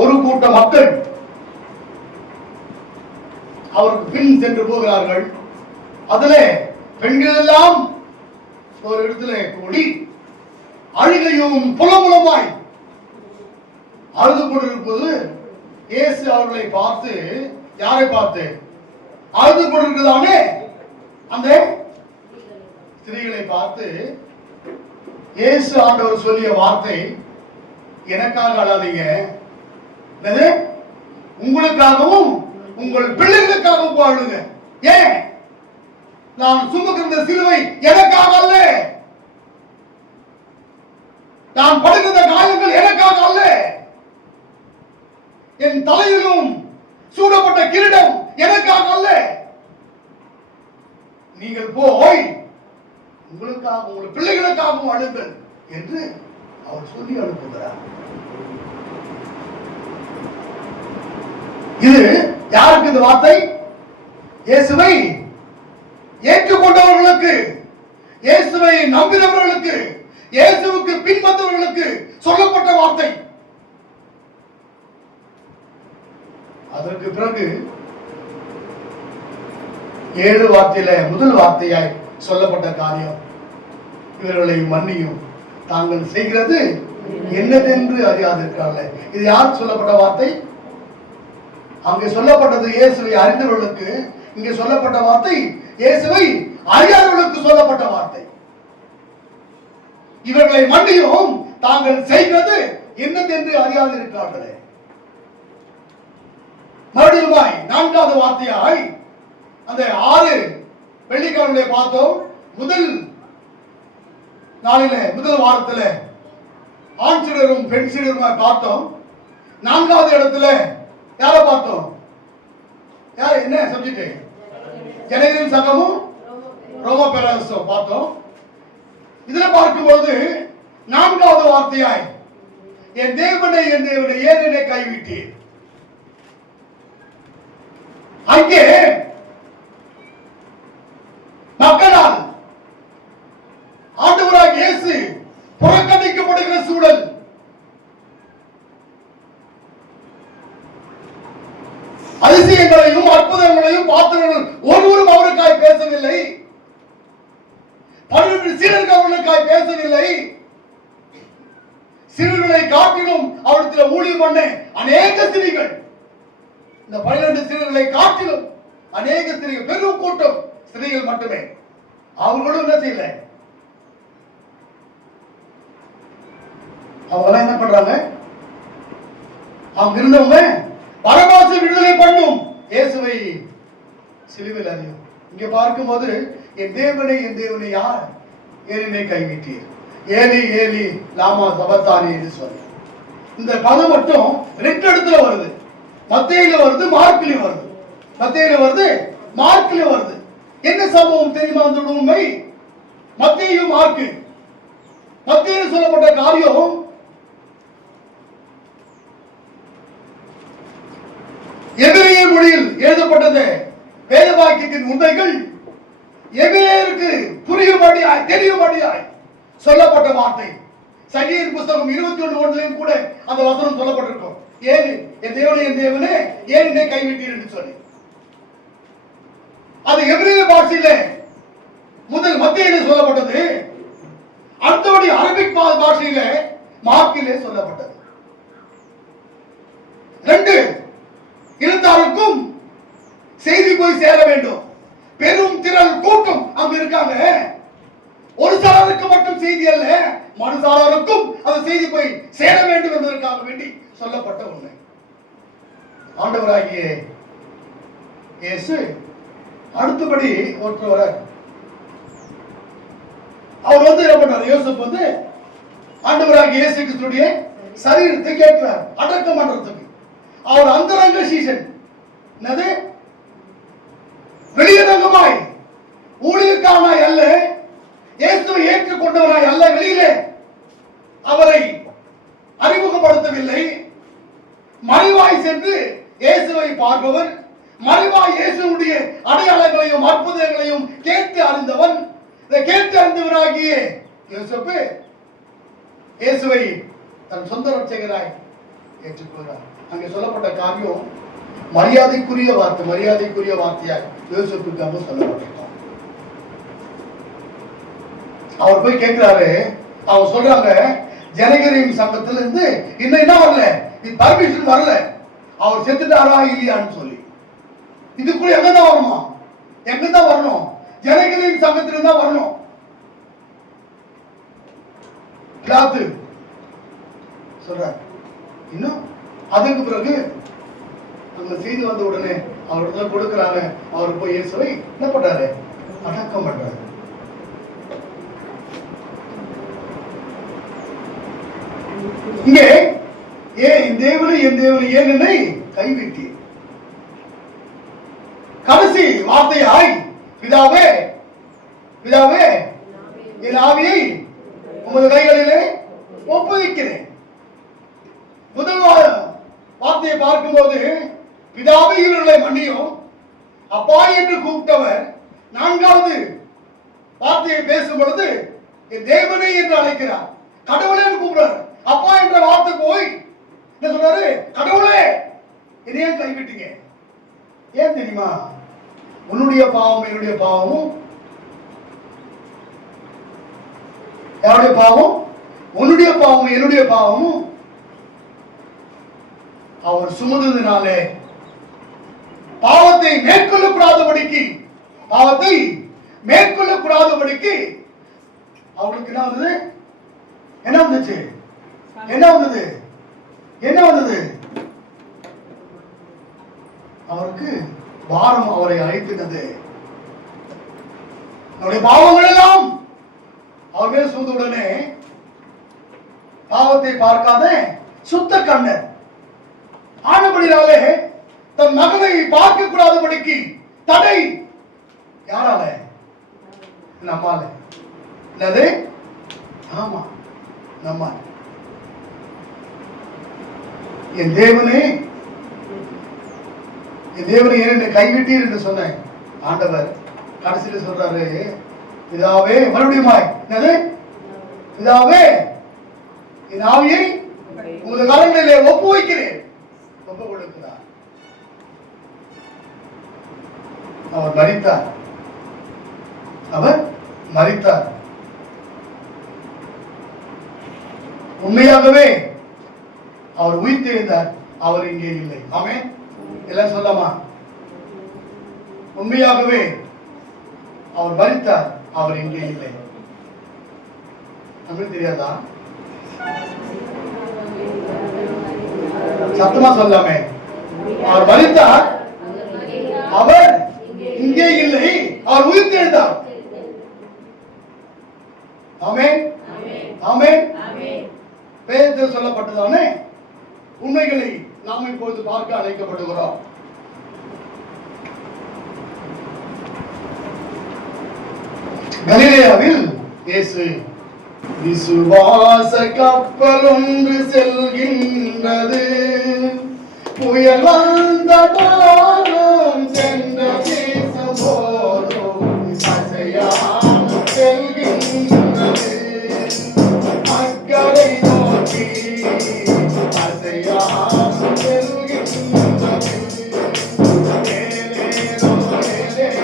ஒரு கூட்ட மக்கள் அவருக்கு பின் சென்று போகிறார்கள். அதிலே பெண்கள் எல்லாம் ஒரு இடத்துல கூடி அழுகையும் புலமுலமாய் அழுது கொண்டிருப்பது இயேசு அவர்களை பார்த்து, யாரை பார்த்து? அழுது கொண்டிருக்கிறதானே அந்த ஸ்திரீகளை பார்த்து இயேசு ஆண்டவர் சொல்லிய வார்த்தை, எனக்காக அழாதீங்க, உங்களுக்காகவும் உங்கள் பிள்ளைகளுக்காகவும் அழுங்க. ஏன்? நான் சுமக்கிற சிலுவை எனக்காக அல்ல, நான் படுகிற காயங்கள் எனக்காக அல்ல, என் தலையிலும் சூடப்பட்ட கிரீடம் எனக்காக அல்ல. நீங்கள் போய் உங்களுக்காக உங்கள் பிள்ளைகளுக்காகவும் அழுங்கள் என்று அவர் சொல்லி அனுப்புகிறார். இது யாருக்கு இந்த வார்த்தை? இயேசுவை ஏற்றுக்கொண்டவர்களுக்கு, இயேசுவை நம்பினவர்களுக்கு, இயேசுவுக்கு பின்வந்தவர்களுக்கு சொல்லப்பட்ட வார்த்தை. அதற்கு பிறகு 7 வார்த்தையில முதல் வார்த்தையாய் சொல்லப்பட்ட காரியம், இவர்களை மன்னியும், தாங்கள் செய்கிறது என்னதென்று அறியாதிருக்கிறார்கள். இது யார் சொல்லப்பட்ட வார்த்தை? அங்கே சொல்லப்பட்டது இயேசுவை அறிந்தவர்களுக்கு, இங்கே சொல்லப்பட்ட வார்த்தை இயேசுவை அறியாதவர்களுக்கு சொல்லப்பட்ட வார்த்தை. இவர்களை மன்னியும், தாங்கள் செய்கிறது என்னதென்று அறியாதிருக்கிறார்களே. மறுபடியும் 4வது வார்த்தையாய் அந்த 6 வெள்ளிக்கிழமை பார்த்தோம். முதல் நாளில முதல் வாரத்தில் ஆண் சீடரும் பெண் சீடருமாய் பார்த்தோம். 4வது இடத்துல யாரை பார்த்தோம்? யார்? என்ன சப்ஜெக்ட்? ஜனவரியும் சங்கமும் ரோம பேரரசும் பார்த்தோம். இதுல பார்க்கும்போது 4வது வார்த்தையாய் என் தேவனை ஏன் என்னை கைவிட்டீர். அங்கே மக்களால் ஆண்டவராக இயேசு புறக்கணிக்கப்படுகிற சூழல். அதிசயங்களையும் அற்புதங்களையும் பார்த்தவர்கள் ஒருவரும் அவரை அவர்களுக்காய் பேசவில்லை. சிறுகளை காட்டிலும் அவரிடத்தில் ஊழியம் பண்ண அநேக ஸ்திரீகள், இந்த 12 ஸ்திரீகளை காட்டிலும் அநேக ஸ்திரீகள், பெரும் கூட்டம் ஸ்திரீகள் மட்டுமே. அவர்களும் என்ன செய்யல, அவங்க என்ன பண்றாங்க, அவங்க இருந்தவங்க பரபாசை விடுதலை பண்ணும், இயேசுவை சிலுவையில் அறியும். இங்க பார்க்கும்போது என் தேவனை யார் என்னை கைவிட்டீர், ஏலி ஏலி லாமா சபத்தானி என்று சொல்லி இந்த பதம் மட்டும் 2 இடத்துல வருது. மத்தேயில வருது, மார்க்கிலும் வருது. மத்தேயில வருது, மார்க்கிலும் வருது. என்ன சம்பவம் தெரியுமா? அந்த உண்மை மத்தேயு மார்க்கு. மத்தேயில சொல்லப்பட்ட காரியம் எபிரேய மொழியில் எழுதப்பட்டது. வேத வாக்கியத்தின் உண்மைகள் எபிரேயருக்கு புரியும்படியாய் தெரியும்படியாய் சொல்லப்பட்ட வார்த்தை. சங்கீத புஸ்தகம் 21:1 கூட அந்த வசனம் சொல்லப்பட்டிருக்கும். ஏன் என் தேவனே ஏன் என்னை கைவிட்டீர் என்று சொல்லி. அது எபிரேய பாஷையில முதல் மத்தியிலே சொல்லப்பட்டது. அடுத்தபடி அரபிக் பாஷையில மார்க்கிலே சொல்லப்பட்டது. 2 எழுத்தாருக்கும் செய்தி போய் சேர வேண்டும். பெரும் திரள் கூட்டம் அங்க இருக்காங்க. ஒரு சாராருக்கு மட்டும் செய்தி அல்ல, மறுசாராருக்கும் அந்த செய்தி போய் சேர வேண்டும் என்பதற்காக வேண்டி சொல்லப்பட்ட உண்மை. ஆண்டவராகிய இயேசு அடுத்தபடி ஒருத்தவர் அவர் என்ன பண்ணார்? யோசேப்பு ஆண்டவராகிய இயேசு கிறிஸ்துவுடைய சரீரத்தை கேட்கிறார் அடக்கம் பண்றதுக்கு. அவர் அந்தரங்க சீசன், என்னது வெளியரங்கமாய் ஊழியக்காரனாய் அல்ல, இயேசுவை ஏற்றுக்கொண்டவராய் அல்ல, வெளியிலே அவரை அறிமுகப்படுத்தவில்லை. மறைவாய் சென்று இயேசுவை பார்ப்பவர், மறைவாய் இயேசுடைய அடையாளங்களையும் அற்புதங்களையும் கேட்டு அறிந்தவன். இதை கேட்டு அறிந்தவராகிய யோசேப்பு இயேசுவை தன் சொந்த ரட்சகராய் ஏற்றுக்கொள்கிறார். அங்கே சொல்லப்பட்ட காரியம் மரியாதைக்குரிய வார்த்தையாய் யோசேப்புக்காக சொல்லப்பட்டிருக்கார். அவர் போய் கேட்கிறாரு, அவர் சொல்றாங்க ஜனகரின் சங்கத்துல இருந்து இன்னும் என்ன வரல, இது பர்மிஷன் வரல, அவர் செத்துட்டாரா இல்லையான்னு சொல்லி. இதுக்குள்ள எங்கதான் வரணும், எங்கதான் வரணும், ஜனகரின் சங்கத்துல தான் வரணும். பிலாத்து சொல்றார். இன்னும் அதுக்கு பிறகு அந்த செய்தி வந்த உடனே அவர்கிட்ட கொடுக்கிறாங்க. அவர் போய் இயேசுவை என்ன பண்றாரு? அடக்கம் பண்றாரு. இங்கே என் தேவனை ஏன் என்னை கைவிட்டி, கடைசி வார்த்தையாய் பிதாவே என் ஆவியை உமது கைகளிலே ஒப்புவிக்கிறேன். முதல் வார்த்தையை பார்க்கும்போது பிதாவே இவர்களை மன்னியும் அப்பா என்று கூப்பிட்டவர் 4வது வார்த்தையை பேசும் பொழுது என் தேவனை என்று அழைக்கிறார். கடவுளே கூப்பிடுறாரு. அப்பா என்ற வார்த்தை போய் என்ன சொல்றாரு? கடவுளே என்னையே கைவிட்டீங்க. ஏன் தெரியுமா? உன்னுடைய பாவம் என்னுடைய பாவமும், யாருடைய பாவம்? உன்னுடைய பாவம் என்னுடைய பாவமும் அவர் சுமந்ததினாலே பாவத்தை மேற்கொள்ளக்கூடாதபடிக்கு அவளுக்கு என்ன வந்தது? அவருக்கு பாரம் அவரை அழைத்தது. அவருடைய பாவங்கள் எல்லாம் அவர் மேல் சுமந்தவுடனே பாவத்தை பார்க்காத சுத்த கண்ணர் ஆனபடினாலே தன் மகனை பார்க்க கூடாதபடிக்கு தடை யாரால? நம்மால. இல்லது? ஆமா, நம்மால. என் தேவனே என்னை கைவிட்டீர் என்று சொன்ன ஆண்டவர் கடைசியில் சொல்றாரு, பிதாவே, மறுபடியுமாய் என்னது? பிதாவே என் ஆவியை உமது கரங்களிலே ஒப்புவிக்கிறேன். ஒப்பு கொடுக்கிறார். அவர் மரித்தார். உண்மையாகவே அவர் உயிர்த்தெழுந்தார், அவர் இங்கே இல்லை. ஆமென். எல்லாம் சொல்லாமா? உண்மையாகவே அவர் மரித்தார், அவர் இங்கே இல்லை. நமக்கு தெரியாதா? சத்தமா சொல்லாமே. அவர் மரித்தார், அவர் இங்கே இல்லை, அவர் உயிர்த்தெழுந்தார். ஆமென். ஆமென். வேதத்தில் சொல்லப்பட்டதானே உண்மைகளை நாம் இப்பொழுது பார்க்க அழைக்கப்படுகிறோம். கலிலேயாவில் இயேசு விசுவாச கப்பல் ஒன்று செல்கின்றது, புயல் வந்த போதும் சென்ற தேசம் போதும் அசையாமல் செல்கின்றது, மக்களை நோக்கி அசையாமல் செல்கின்றது. ஏலேலோ, ஏலேலோ, ஏலேலோ, ஏலேலோ, ஏலேலோ, ஏலேலோ,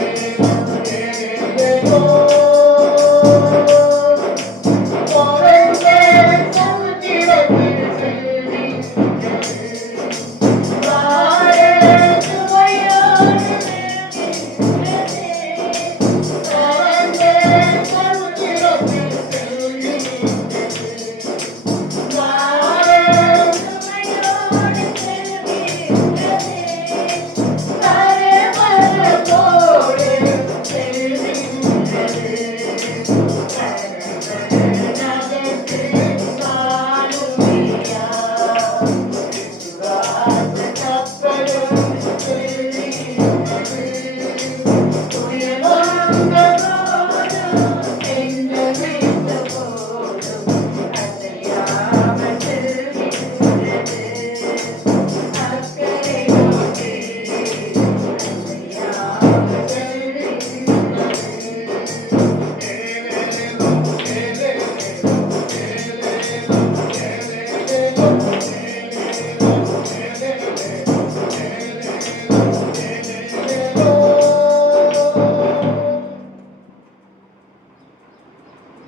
ஏலேலோ.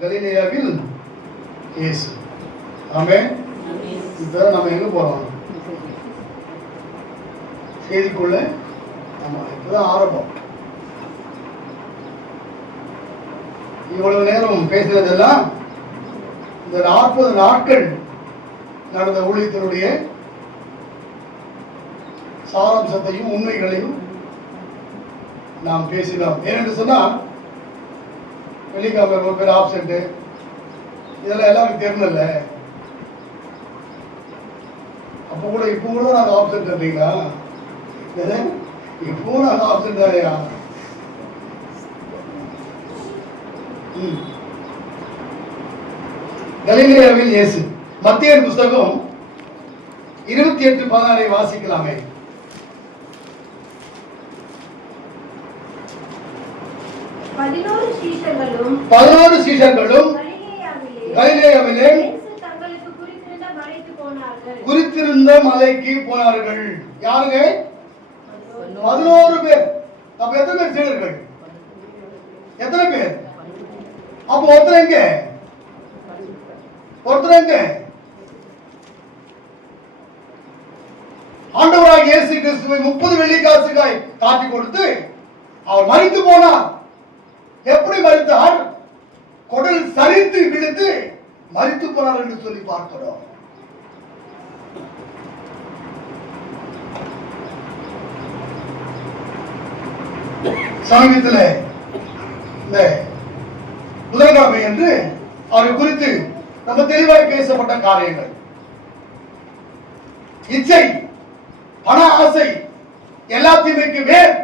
கலிலேயாவில் இயேசு. ஆமென். இப்ப நம்ம எங்க போறோம்? செய்திக்குள்ள. ஆமா, இப்பதான் ஆரம்பம். இவ்வளவு நேரம் பேசுறதெல்லாம் இந்த 40 நாட்கள் நடந்த ஊழியத்தினுடைய சாராம்சத்தையும் உண்மைகளையும் நாம் பேசினோம். ஏனென்று சொன்னால் வெள்ளிக்கிழமை ரொம்ப பேர் ஆப்சென்ட், இதெல்லாம் எல்லாருக்கும் தெரியல. அப்போ கூட இப்போ கூட நாங்கள் ஆப்சென்ட் இருந்தீங்களா? இப்போ நாங்கள் ஆப்சென்ட் தானையா? கலிலேயாவில் இயேசு. மத்தேயு புத்தகம் 28:16 வாசிக்கலாமே. பதினோரு சீஷர்களும் கலிலேயாவிலே குறித்திருந்த மலைக்கு போனார்கள். யாருங்க? 11 பேர். அப்ப எத்தனை பேர் சீடர்கள்? எத்தனை பேர்? அப்ப ஒருத்தர் எங்க? ஆண்டவராக இயேசு கிறிஸ்துவை 30 வெள்ளிக்காசுக்காய் காட்டி கொடுத்து அவர் மரித்து போனார். எப்படி மரித்தார்? குடல் சரித்து விழுந்து மரித்து போனார் என்று சொல்லி பார்க்கிறோம். சமீபத்தில் இந்த புதன்கிழமை என்று அவரை குறித்து நம்ம தெளிவாய் பேசப்பட்ட காரியங்கள், இச்சை, பண ஆசை, எல்லாத்தையுமே வேர்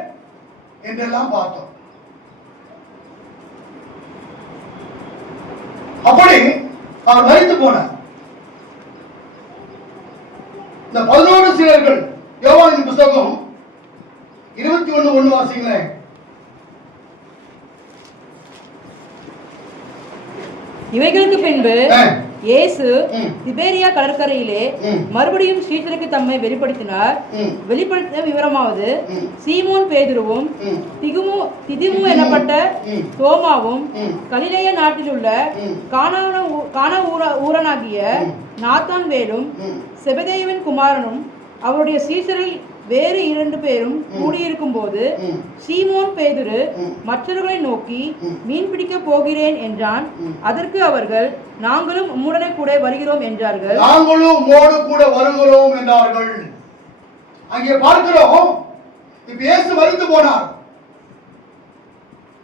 என்றெல்லாம் பார்த்தோம். அப்படி அவர் மரித்து போனார். இந்த 11 சீடர்கள், யோவானின் புத்தகம் 21:1 வாசிங்களேன். இவைகளுக்கு பின்பு இயேசு ம். திபேரியா கடற்கரையிலே ம். மறுபடியும் ஸ்ரீசருக்கு தம்மை வெளிப்படுத்தினார். ம். வெளிப்படுத்தின விவரமாவது, ம். சீமோன் பேதுருவும் ம். திதிமு எனப்பட்ட ம். தோமாவும் ம். கலிலேய நாட்டிலுள்ள ம். கானா ஊரனாகிய ம். நாத்தான்வேலும் ம். செபதேயுவின் குமாரனும் அவருடைய சீசரில் வேறு 2 பேரும் கூடியிருக்கும் போது ம். சீமோன் பேதுரு ம். மற்றவர்களை நோக்கி ம். மீன் பிடிக்க போகிறேன் என்றான். ம். அதற்கு அவர்கள், நாங்களும் உம்முடனே கூட வருகிறோம் என்றார்கள். நாங்களும் உம்மோடு கூட வருகிறோம் என்றார்கள். அங்கே பார்க்கிறோம், இப்ப இயேசு மரித்து போனார்.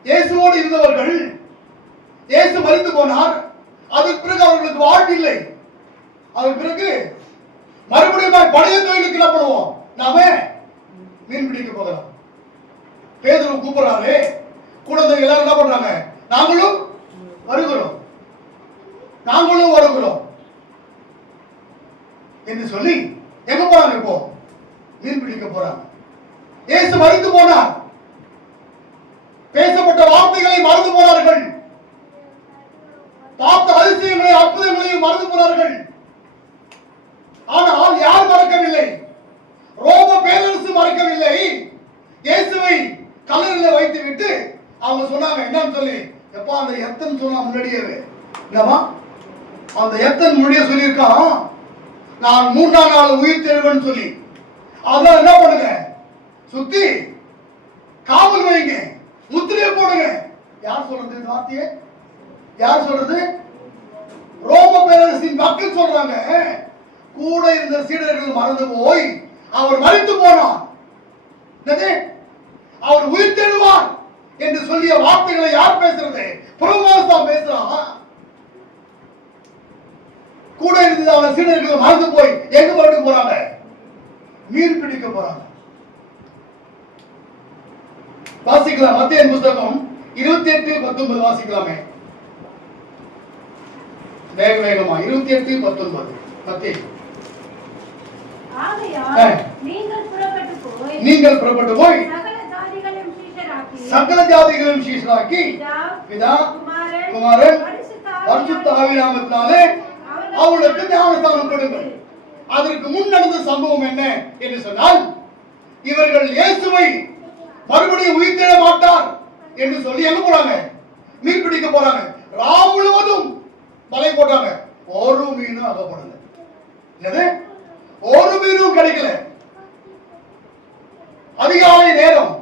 இயேசுவோடு இருந்தவர்கள், இயேசு மரித்து போனார். அதற்கு பிறகு அவர்களுக்கு வாழ்வில்லை. அதற்கு பிறகு மறுபடியும் பழைய தொழிலுக்கு என்ன பண்ணுவோம், நாம மீன் பிடிக்க போகிறோம். பேதுரு கூப்பிடுறாரு, கூட எல்லாரும் என்ன பண்றாங்க, நாங்களும் வருகிறோம், நாங்களும் வருகிறோம் என்று சொல்லி எங்க போறாங்க, இப்போ மீன் பிடிக்க போறாங்க. இயேசு மரித்து போனார். பேசப்பட்ட வார்த்தைகளை மறந்து போனார்கள். பார்த்த அதிசயங்களை அற்புதங்களையும் மறந்து போனார்கள். ஆனால் யார் மறக்கவில்லை? ரோம பேரரசு மறக்கவில்லை. இயேசுவை கல்லறையில் வைத்து விட்டு அவங்க சொன்னாங்க என்னன்னு சொல்லி, எப்பா அந்த எத்தன் சொன்னா முன்னாடியே என்னமா அந்த எத்தன் முன்னாடியே சொல்லியிருக்கான், நான் 3ஆம் நாள் உயிர் தெழுவேன்னு சொல்லி. அதான் என்ன பண்ணுங்க, சுத்தி காவல் வைங்க, முத்திரையை போடுங்க. யார் சொல்றது இந்த வார்த்தையை? யார் சொல்றது? ரோம பேரரசின் மக்கள் சொல்றாங்க. கூட இருந்த சீடர்கள் மறந்து போய் அவர் மரித்து போனார், அவர் உயிர் தெழுவார் என்று சொல்லிய வார்த்தைகளை யார் பேசுறது? புறவாசா பேசுறான். கூட இருந்த அவர் சீடர்கள் மறந்து போய் எங்க மறுபடியும் போறாங்க, மீன் பிடிக்க போறாங்க. வாசிக்கலாம், மத்தேயு புத்தகம் 28:19 வாசிக்கலாமே, வேகமா 28:19 மத்தேயு. ஆகையால் நீங்கள் புறப்பட்டு போய் சகல ஜாதிகளையும் சீஷராக்கி பிதா குமாரன் பரிசுத்த ஆவி நாமத்தினாலே அவர்களுக்கு ஞானஸ்நானம் கொடுங்கள். அதற்கு முன் நடந்த சம்பவம் என்ன என்று சொன்னால், இவர்கள் இயேசுவை மறுபடியும் உயிர்த்தெழ மாட்டார் என்று சொல்லி எங்க போறாங்க, மீன் பிடிக்க போறாங்க. ராம் முழுவதும் வலை போட்டாங்க, ஒரு மீனும் அகப்படல. என்னது, ஒரு மீனும் கிடைக்கல. அதிகாலை நேரம்,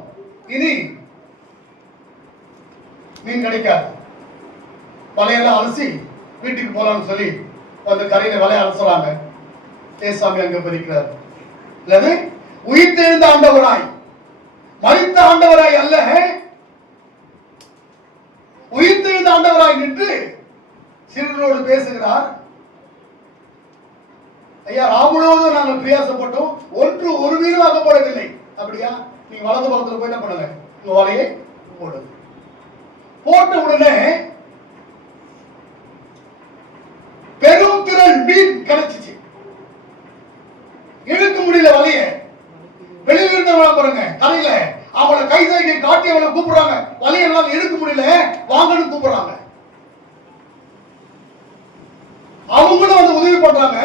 இனி மீன் கிடைக்காது. வலையெல்லாம் அலசி வீட்டுக்கு போலாம்னு சொல்லி அந்த கரையில வலைய அலசுறாங்க. ஏசாமி அங்க பிரிக்கிறார். இல்லது உயிர் தெழுந்த ஆண்டவராய், மரித்த ஆண்டவராய் அல்ல, உயிர் தெழுந்த ஆண்டவராய் நின்று சீடர்களோடு பேசுகிறார். ஐயா, ராமுழுவதும் நாங்கள் பிரயாசப்பட்டோம், ஒரு மீனும் அகப்படவில்லை. அப்படியா? நீங்க வலது பக்கத்துல போய் என்ன பண்ணுங்க, உங்க வலையை போடுங்க. போட்ட உடனே பெரும் திரள் மீன் கிடைச்சிச்சு. இழுக்க முடியல வலைய. வெளியில இருந்தவங்க பாருங்க, கரையில அவளை கைதை காட்டி அவளை கூப்பிடுறாங்க. வலையெல்லாம் இழுக்க முடியல, வாங்கன்னு கூப்பிடுறாங்க. அவங்களும் வந்து உதவி பண்றாங்க.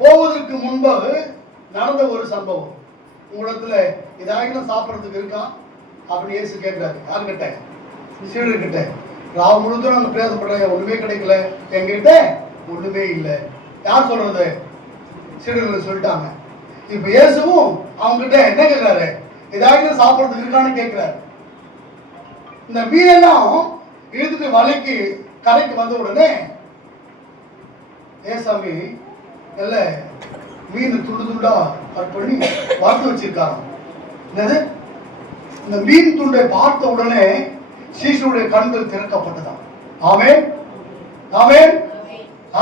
போவதற்கு முன்பாக நடந்த ஒரு சம்பவம், உங்களிடத்துல இதாயிரம் சாப்பிடறதுக்கு இருக்கா அப்படி இயேசு கேட்கிறாரு. யாருக்கிட்ட? சீடர்கிட்ட. ராவ் முழுதும் நாங்க பிரயாசப்படுறோம், ஒண்ணுமே கிடைக்கல, எங்கிட்ட ஒண்ணுமே இல்லை. யார் சொல்றது? சீடர்கள் சொல்லிட்டாங்க. இப்ப இயேசுவும் அவங்க கிட்ட என்ன கேட்கிறாரு, இதாயிரம் சாப்பிடறதுக்கு இருக்கான்னு கேட்கிறாரு. இந்த மீனெல்லாம் இழுத்துட்டு வலைக்கு கரைக்கு வந்த உடனே ஏசாமி நல்ல மீன் துண்டு துண்டா கட் பண்ணி வறுத்து வச்சிருக்காங்க. என்னது, இந்த மீன் துண்டை பார்த்த உடனே சீஷனுடைய கண்கள் திறக்கப்பட்டதாம். ஆமென், ஆமென்,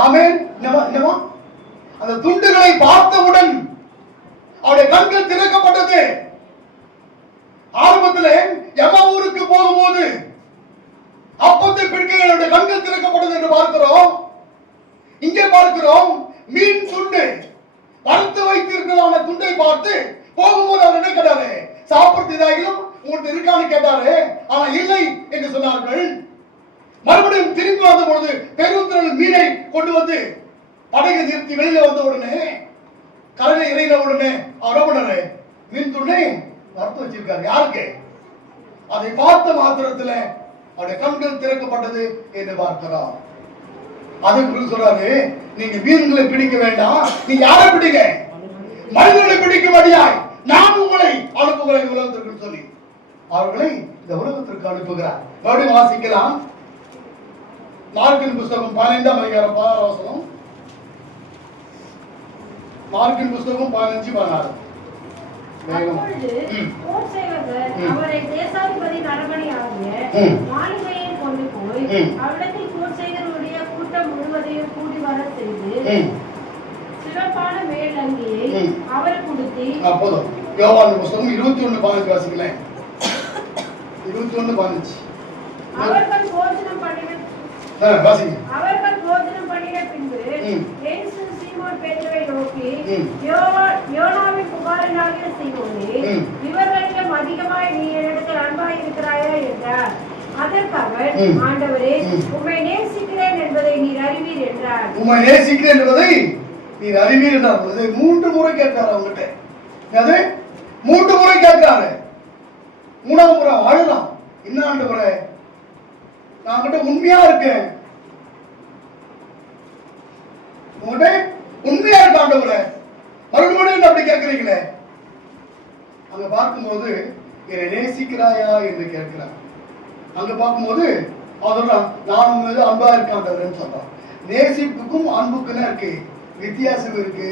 ஆமென். என்னமா அந்த துண்டுகளை பார்த்தவுடன் அவருடைய கண்கள் திறக்கப்பட்டது. ஆரம்பத்தில் எம்மாவூருக்கு போகும்போது அப்பத்தை பிடிக்க கண்கள் திறக்கப்பட்டது என்று பார்க்கிறோம். இங்கே பார்க்கிறோம், மீன் துண்டு வறுத்து வைத்திருக்கிறதான துண்டை பார்த்து போகும்போது அவர் என்ன கேட்டாரு, சாப்பிடுறதாகிலும் உங்களுக்கு இருக்கான்னு கேட்டாரு. ஆனா இல்லை என்று சொன்னார்கள். மறுபடியும் திரும்பி வந்த பொழுது பெருந்திரள் மீனை கொண்டு வந்து படகை நிறுத்தி வெளியில வந்த உடனே கரையில இறையில உடனே அவர் என்ன பண்ணாரு? மீன் துண்டை வறுத்து வச்சிருக்காரு. யாருக்கு? அதை பார்த்த மாத்திரத்துல அவருடைய கண்கள் திறக்கப்பட்டது என்று பார்க்கிறோம். அதுக்கு சொல்றாரு, நீங்க மீன்களை பிடிக்க வேண்டாம், நீங்க யாரை பிடிங்க? மனிதர்களை பிடிக்கும்படியாய் நான் உங்களை அனுப்புகிறேன் உலகத்திற்கு சொல்லி அவர்களை இந்த உலகத்திற்கு அனுப்புகிறார். மறுபடியும் வாசிக்கலாம். மார்க்கின் புஸ்தகம் 15ஆம் அதிகாரம் 16ஆம் வசனம். மார்க்கின் புஸ்தகம் 15:16. அப்பொழுது போர் சேவகர் அவரை தேசாதிபதி நரபணியாகிய மாளிகையில் கொண்டு போய் அவ்விடத்தில் போர் சேவகருடைய கூட்டம் முழுவதையும் கூடி வர செய்து சிறப்பான மேலங்கியை அவருக்கு உடுத்தி. போதும். யோவான் புஸ்தகம் 21:15 வாசிக்கலாம். 21:15. அவர்கள் போஜனம் பண்ணின பின்பு இயேசு சீமோன் பேதுருவை நோக்கி, யோனாவின் குமாரனாகிய சீமோனே, இவர்களிலும் அதிகமாய் நீ என்னிடத்தில் அன்பாய் இருக்கிறாயா என்றார். அதற்கு அவர், ஆண்டவரே, உம்மை நேசிக்கிறேன் என்பதை நீர் அறிவீர் என்றார். உம்மை நேசிக்கிறேன் என்பதை நீர் அறிவீர் என்றார். 3 முறை கேட்கிறார் அவங்ககிட்ட. அது 3 முறை கேட்கிறாரு. 3ஆவது முறை அழுதான். என்ன ஆண்டவரே, நான் கிட்ட உண்மையா இருக்கேன், உங்ககிட்ட உண்மையா இருக்க ஆண்டவரே, மறுபடியும் அப்படி கேட்கிறீங்களே. அங்க பார்க்கும்போது என்னை நேசிக்கிறாயா என்று கேட்கிறார். அங்க பார்க்கும்போது அவர் நான் உங்க மீது அன்பா இருக்காண்டவர்ன்னு சொல்றான். நேசிப்புக்கும் அன்புக்குன்னு இருக்கு வித்தியாசம் இருக்கு.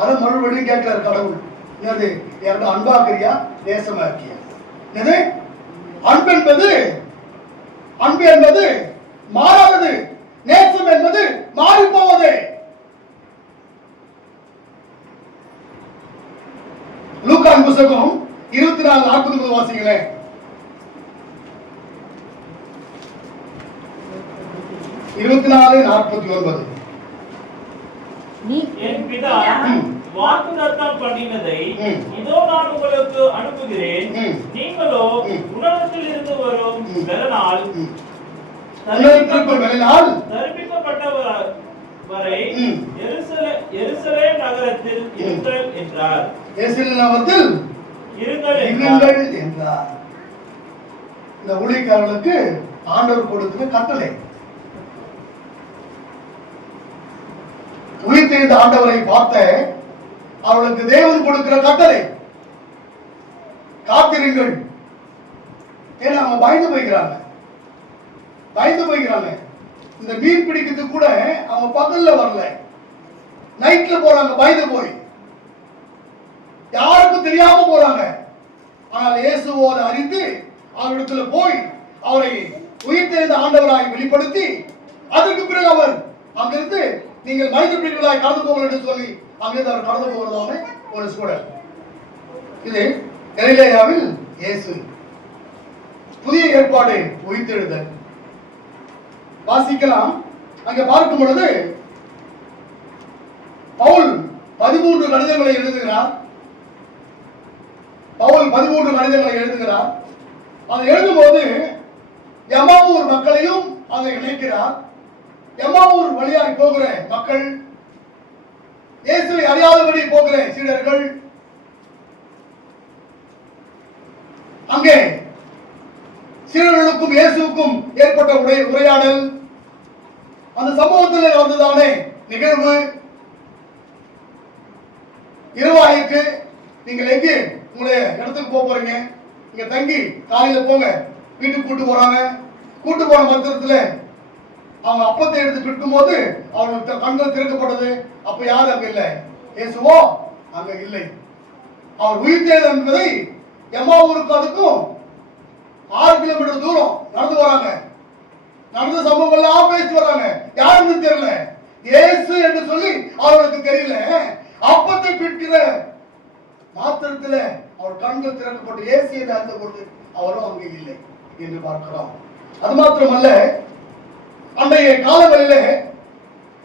அதை மறுபடியும் கேட்கிறார் கடவுள். என்னது? என்கிட்ட அன்பாக்குறியா, நேசமா இருக்கியா? என்னது? அன்பு என்பது மாறாதது, நேசம் என்பது மாறி போவது. லூக்கான் புத்தகம் 24:49 வாசிங்களேன். 24:49. என் பிதா வாக்குத்தத்தம் பண்ணினதை இதோ நான் உங்களுக்கு அனுப்புகிறேன். நீங்களோ உலகத்தில் இருந்து வரும் பெலனால் தரிப்பிக்கப்பட்டவர் வரை எருசலேம் நகரத்தில் இருங்கள் என்றார். எருசலேம் நகரத்தில் இருங்கள் என்றார். இந்த ஊழியக்காரர்களுக்கு ஆண்டவர் கொடுக்கிற கட்டளை. உயிர்த்தெழுந்த ஆண்டவரை பார்த்த அவளுக்கு தேவன் கொடுக்கிற கட்டளை, காத்திருங்கள். ஏன்னா அவங்க பயந்து போய்கிறாங்க. இந்த மீன் பிடிக்கிறதுக்கு கூட அவங்க பகல்ல வரல, நைட்ல போறாங்க. பயந்து போய் யாருக்கும் தெரியாம போறாங்க. ஆனால் இயேசுவோடு அறிந்து அவரிடத்துல போய் அவரை உயிர்த்தெழுந்த ஆண்டவராய் வெளிப்படுத்தி, அதற்கு பிறகு அவர் அங்கிருந்து நீங்கள் மனித பிடிகளாய் கடந்து போங்கள் என்று சொல்லி அங்கிருந்து அவர் கடந்து போகிறதான ஒரு சூழல். இது கலிலேயாவில் இயேசு. புதிய ஏற்பாடு உயிர்த்தெழுதல் வாசிக்கலாம். அங்க பார்க்கும் பொழுது பவுல் 13 கடிதங்களை எழுதுகிறார். அதை எழுதும்போது எம்மாவூர் மக்களையும் அங்கே இணைக்கிறார். எம்மாவூர் வழியாய் போகிற மக்கள், இயேசுவை அறியாதபடி போகிற சீடர்கள், அங்கே சீடர்களுக்கும் இயேசுக்கும் ஏற்பட்ட உரையாடல், அந்த சம்பவத்தில் வந்ததானே நிகழ்வு இரவாயிற்று. நீங்கள் எங்கே உங்களுடைய இடத்துக்கு போறீங்க, இங்க தங்கி காலையில போங்க. வீட்டுக்கு கூட்டு போன மந்திரத்துல அவங்க அப்பத்தை எடுத்து பிடிக்கும் போது அவங்களுக்கு கண்கள் திறக்கப்பட்டது. அப்ப யாரு அங்க இல்லை? இயேசுவோ அங்க இல்லை. அவர் உயிர்த்தெழுதல் என்பதை எம்மாவூருக்கு அதுக்கும் 6 கிலோமீட்டர் தூரம் நடந்து வராங்க. நடந்த சம்பவங்கள்லாம் பேசி வராங்க. யாருன்னு தெரியல. இயேசு என்று சொல்லி அவர்களுக்கு தெரியல. அப்பத்தை பிடிக்கிற மாத்திரத்துல அவர் கண்கள் திறக்கப்பட்டு இயேசு என்று அறிந்த பொழுது அவரும் அங்கே இல்லை என்று பார்க்கிறோம். அது மாத்திரமல்ல, அன்றைய காலங்களிலே,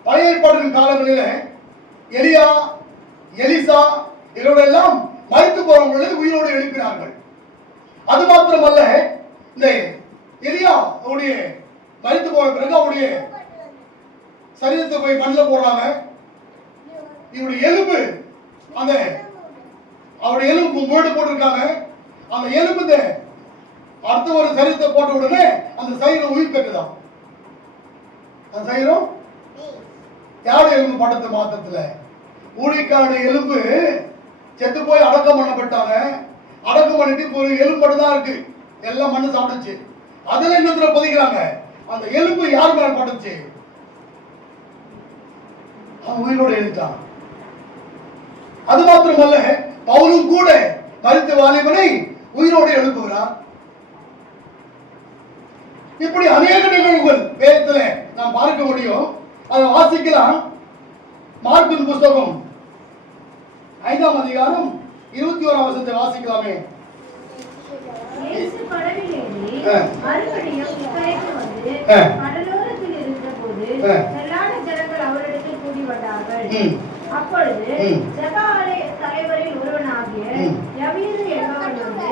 பழைய ஏற்பாட்டின் காலங்களிலே எலியா, எலிசா இவர்களெல்லாம் மரித்து போறவங்களை உயிரோடு எழுப்பினார்கள். அது மாத்திரமல்ல, இந்த எலியா உடைய மரித்து போன பிறகு அவருடைய சரீரத்தை போய் மண்ணில் போடுறாங்க. இவருடைய எலும்பு அந்த அவருடைய எலும்பு முரடு போட்டிருக்காங்க. அந்த எலும்பு அடுத்த ஒரு சரீரத்தை போட்ட உடனே அந்த சரீரம் உயிர் பெற்றுதான். அந்த சரீரம் யாருடைய எலும்பு பட்டத்து மாத்திரத்துல ஊழிக்காருடைய எலும்பு செத்து போய் அடக்கம் பண்ணப்பட்டாங்க. அடக்கம் பண்ணிட்டு இப்போ ஒரு எலும்பு மட்டும் தான் இருக்கு. எல்லாம் மண்ணு சாப்பிட்டுச்சு. அதுல என்னத்துல பதிக்கிறாங்க. அந்த எலும்பு யார் மேல பட்டுச்சு? அவன் உயிரோடு எழுதிட்டான். அது மாத்திரமல்ல, பவுலும் கூட மரித்த வாலிபனை உயிரோடு எழுப்புகிறார். இப்படி அநேக நிகழ்வுகள் வேதத்துல நாம் பார்க்க முடியும். அதை வாசிக்கலாம். மார்க்கின் புஸ்தகம் 5ஆம் அதிகாரம் 21ஆம் வசனத்தை வாசிக்கலாமே. இயேசு படவில் ஏறி மறுபடியும் இக்கரைக்கு வந்து கடலோரத்தில் இருந்தபோது திரளான ஜனங்கள் அவரிடத்தில் கூடி வந்தார்கள். அப்பொழுது ஜெப ஆலய தலைவரில் ஒருவனாகிய யவீரு என்பவன் வந்து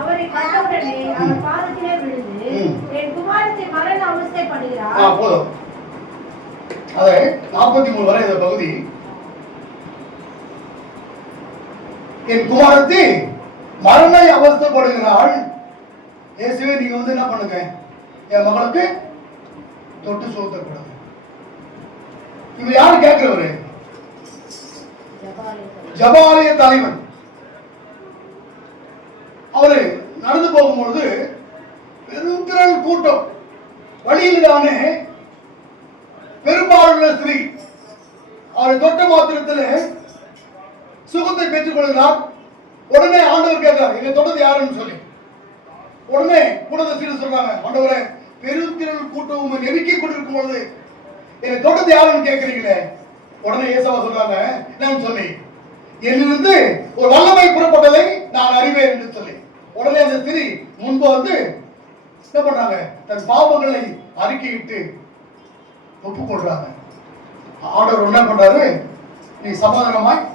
அவரை கண்டவுடனே அவர் பாதத்திலே விழுந்து, என் குமாரத்தை மரண அவஸ்தைப்படுகிறார். போதும். அதை 43 வரை இந்த பகுதி. என் குமாரத்தி மரண அவஸ்தைப்படுகிறாள். இயேசுவே நீங்க வந்து என்ன பண்ணுங்க, என் மகளுக்கு தொட்டு சோத்தக்கூடாது. இவர் யாரு கேட்கிறவரு? ஜபாலய தலைவன். அவரு நடந்து போகும்பொழுது பெருந்திரள் கூட்டம், வழியிலானே பெரும்பாலுள்ள ஸ்திரீ அவரை தொட்ட மாத்திரத்தில் சுகத்தை பெற்றுக் கொள்கிறார். உடனே ஆண்டவர் கேட்கிறார், எங்க தொட்டது யாருன்னு சொல்லி. உடனே கூட சொல்றாங்க, ஆண்டவரே பெருந்திரள் கூட்டம் நெருக்கி கொண்டிருக்கும் பொழுது என்னை தொட்டது யாருன்னு கேட்கிறீங்களே. உடனே ஏசாவா சொல்றாங்க, நான் சொன்னேன், என்னிருந்து ஒரு வல்லமை புறப்பட்டதை நான் அறிவேன் என்று சொல்லி. உடனே அந்த ஸ்திரீ முன்பு வந்து என்ன பண்றாங்க, தன் பாவங்களை அறிக்கையிட்டு ஒப்புக்கொள்றாங்க. ஆண்டவர் என்ன பண்றாரு, நீ சமாதானமாய்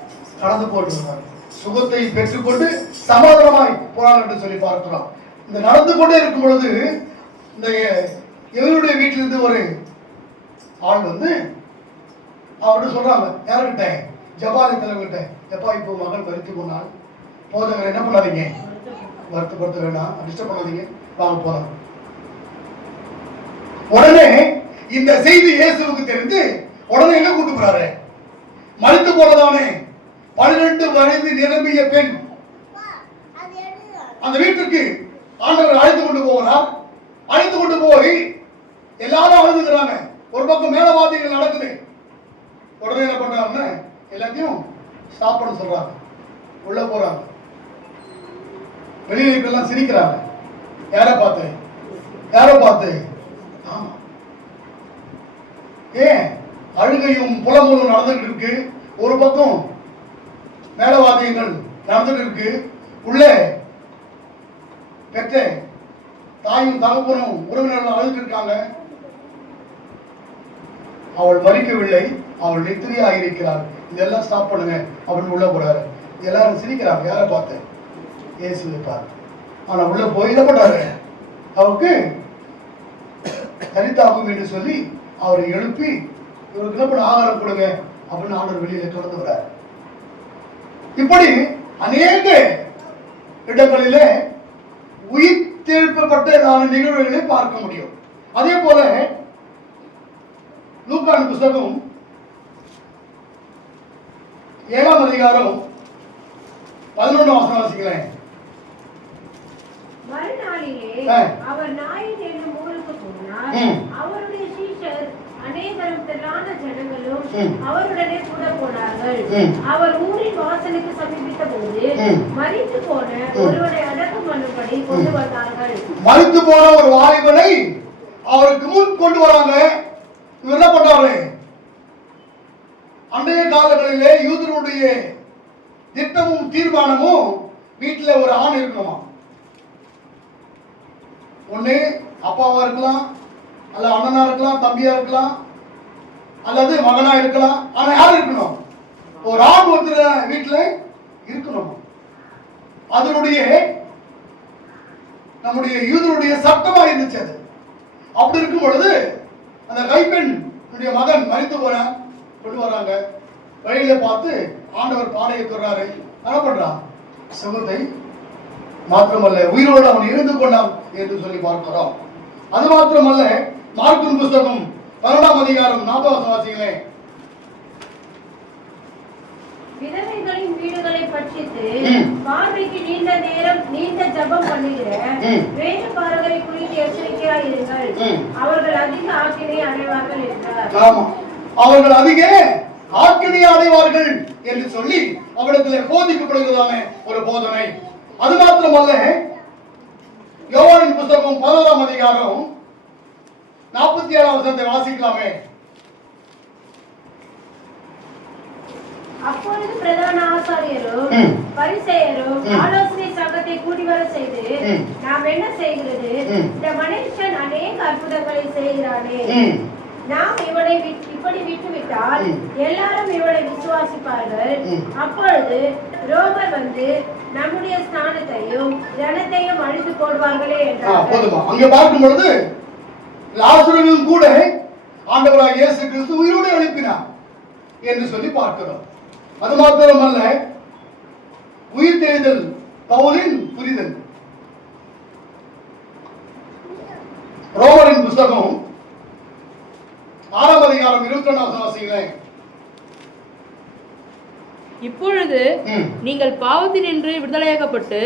கடந்து போடுறாரு. சுகத்தை பெற்றுக்கொண்டு சமாதானமாய் போறாங்க என்று சொல்லி பார்க்கிறோம். இந்த நடந்து கொண்டே இருக்கும் பொழுது இந்த இவருடைய வீட்டிலிருந்து ஒரு ஆள் வந்து அவர்கிட்ட சொல்றாங்க, யாருக்கிட்ட? ஜபாலி தலைவர்கிட்ட. எப்பா இப்போ மகள் மரித்து போனால் போதகர் என்ன பண்ணாதீங்க, வருத்தப்படுத்த வேண்டாம், டிஸ்டர்ப் பண்ணாதீங்க, வாங்க போலாம். உடனே இந்த செய்தி இயேசுவுக்கு தெரிந்து உடனே எங்க கூட்டு போறாரு, மரித்து போனதானே 12 வயது நிரம்பிய பெண் அந்த வீட்டுக்கு ஆண்டவர் அழைத்து கொண்டு போகிறார். அழைத்து கொண்டு போய் எல்லாரும் அழுதுகிறாங்க. ஒரு பக்கம் மேலவாதிகள் நடக்குது. உடனே என்ன பண்றாங்க, எல்லாத்தையும் ஸ்டாப் பண்ண சொல்றாங்க. உள்ள போறாங்க. வெளியே எல்லாம் சிரிக்கிறாங்க. யாரை பார்த்து? யாரை பார்த்து? ஆமா, ஏன் அழுகையும் புலம்பலும் நடந்துட்டு இருக்கு. ஒரு பக்கம் மேலவாதியங்கள் நடந்துட்டு இருக்கு. உள்ளே பெற்ற தாயும் தகப்பனும் உறவினர்கள் அழுதுட்டு இருக்காங்க. அவள் மறிக்கவில்லை, அவள் நித்திரையாக இருக்கிறாள். இதெல்லாம் ஸ்டாப் பண்ணுங்க அப்படின்னு உள்ள போறாரு. எல்லாரும் சிரிக்கிறாங்க. யாரை பார்த்து? இயேசுவை பார்த்து. ஆனா உள்ள போய் என்ன பண்றாரு, அவருக்கு தனித்தாகும் என்று சொல்லி அவரை எழுப்பி இவருக்கு என்ன பண்ண, ஆகாரம் கொடுங்க அப்படின்னு ஆண்டவர் வெளியில கடந்து வர்றாரு. இப்படி அநேக இடங்களிலே உயிர் தெழுப்பப்பட்ட நிகழ்வுகளை பார்க்க முடியும். அதே போல லூக்கான் புத்தகம் 7ஆம் அதிகாரம் 11ஆம் வசனம் வாசிக்கிறேன். மறுநாளிலே அவர் நாயின் என்னும் ஊருக்கு போனார். அவருடைய சீஷர் அநேகரும் திரளான ஜனங்களும் அவருடனே கூட போனார்கள். அவர் ஊரின் வாசலுக்கு சமீபித்த போது மரித்து போன ஒருவனை அடக்கம் பண்ணும்படி கொண்டு வந்தார்கள். மரித்து போன ஒரு வாலிபனை அவருக்கு முன் கொண்டு வராங்க. இவர் என்ன பண்றாரு, அன்றைய காலங்களிலே யூதருடைய திட்டமும் தீர்மானமும் வீட்டுல ஒரு ஆண் இருக்கணுமா. ஒண்ணு அப்பாவா இருக்கலாம், அல்ல அண்ணனா இருக்கலாம், தம்பியா இருக்கலாம், அல்லது மகனா இருக்கலாம். ஆனா யார் இருக்கணும், ஒரு ஆண் ஒருத்தர் வீட்டுல இருக்கணும். அதனுடைய நம்முடைய யூதருடைய சட்டமா இருந்துச்சு. அது அப்படி இருக்கும் பொழுது அந்த கைப்பெண் மகன் மரித்து போறான், கொண்டு வராங்க. வழியில பார்த்து ஆண்டவர் பாடையை சொல்றாரு, என்ன பண்றான், சுகத்தை மாத்திரமல்ல உயிரோடு அவன் இருந்து கொண்டான் என்று சொல்லி பார்க்கிறோம். அது மாத்திரமல்ல, மார்க்கின் புஸ்தகம் 12ஆம் அதிகாரம் 4வது வாசிங்களே. விதவைகளின் வீடுகளை பட்சித்து பார்வைக்கு நீண்ட நேரம் நீண்ட ஜெபம் பண்ணுகிற வேலைக்காரர்களை குறித்து எச்சரிக்கையாய் இருங்கள், அவர்கள் அதிக ஆக்கினை அடைவார்கள் என்றார். ஆமா, அவர்கள் அதிக ஆக்கினை அடைவார்கள் என்று சொல்லி அவரிடத்தில் போதிக்கப்படுகிறதான ஒரு போதனை. அது மாத்திரமல்ல, யோவானின் புஸ்தகம் 11ஆம் அதிகாரம் 47ஆம் வசனத்தை வாசிக்கலாமே. அப்பொழுது பிரதான ஆசாரியரும் பரிசேயரும் ஆலோசனை சங்கத்தை கூடி வர செய்து, நாம் என்ன செய்கிறது, இந்த மனுஷன் அநேக அற்புதங்களை செய்கிறானே, நாம் இவனை இப்படி விட்டுவிட்டால் எல்லாரும் இவனை விசுவாசிப்பார்கள், அப்பொழுது ரோமர் வந்து நம்முடைய ஸ்தானத்தையும் ஜனத்தையும் அழித்து போடுவார்களே என்றார். போதுமா? அங்கே பார்க்கும் பொழுது லாசருவையும் கூட ஆண்டவராகிய இயேசு கிறிஸ்து உயிரோடு எழுப்பினார் என்று சொல்லி பார்க்கிறோம். அது மாத்திரமல்ல, உயிர் தெழுதல் பவுலின் புரிதல். ரோமரின் புஸ்தகம் 6ஆம் அதிகாரம் 22ஆம் வசனம். இப்பொழுது நீங்கள் பாவத்தினின்று விடுதலையாக்கப்பட்டு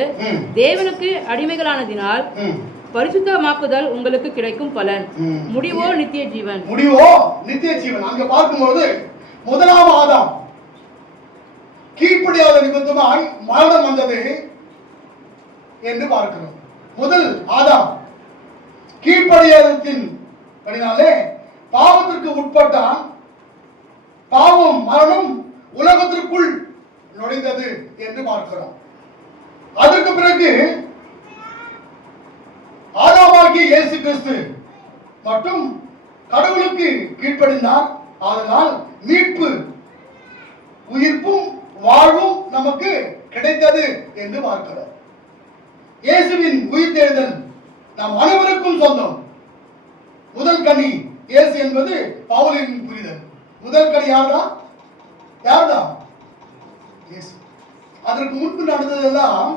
தேவனுக்கு அடிமைகளானதினால் பரிசுத்தமாக்குதல் உங்களுக்கு கிடைக்கும் பலன். முடிவோ நித்திய ஜீவன். முடிவோ நித்திய ஜீவன். அங்க பார்க்கும்போது முதலாம் ஆதாம் கீழ்ப்படியாத நிமித்தமாய் மரணம் வந்தது என்று பார்க்கிறோம். முதல் ஆதாம் கீழ்ப்படியாதத்தின் படினாலே பாவத்திற்கு உட்பட்டான். பாவம், மரணம் உலகத்திற்குள் நுழைந்தது என்று பார்க்கிறோம். அதற்கு பிறகு ஆதாமாகிய இயேசு கிறிஸ்து மற்றும் கடவுளுக்கு கீழ்ப்படிந்தார். அதனால் மீட்பு, உயிர்ப்பும் வாழ்வும் நமக்கு கிடைத்தது என்று பார்க்கிறோம். இயேசுவின் உயிர்த்தெழுதல் நம் அனைவருக்கும் சொந்தம். முதல் கனி இயேசு என்பது பவுலின் புரிதல். முதல் கனி யார்தான்? யார்தான்? இயேசு. அதற்கு முன்பு நடந்ததெல்லாம்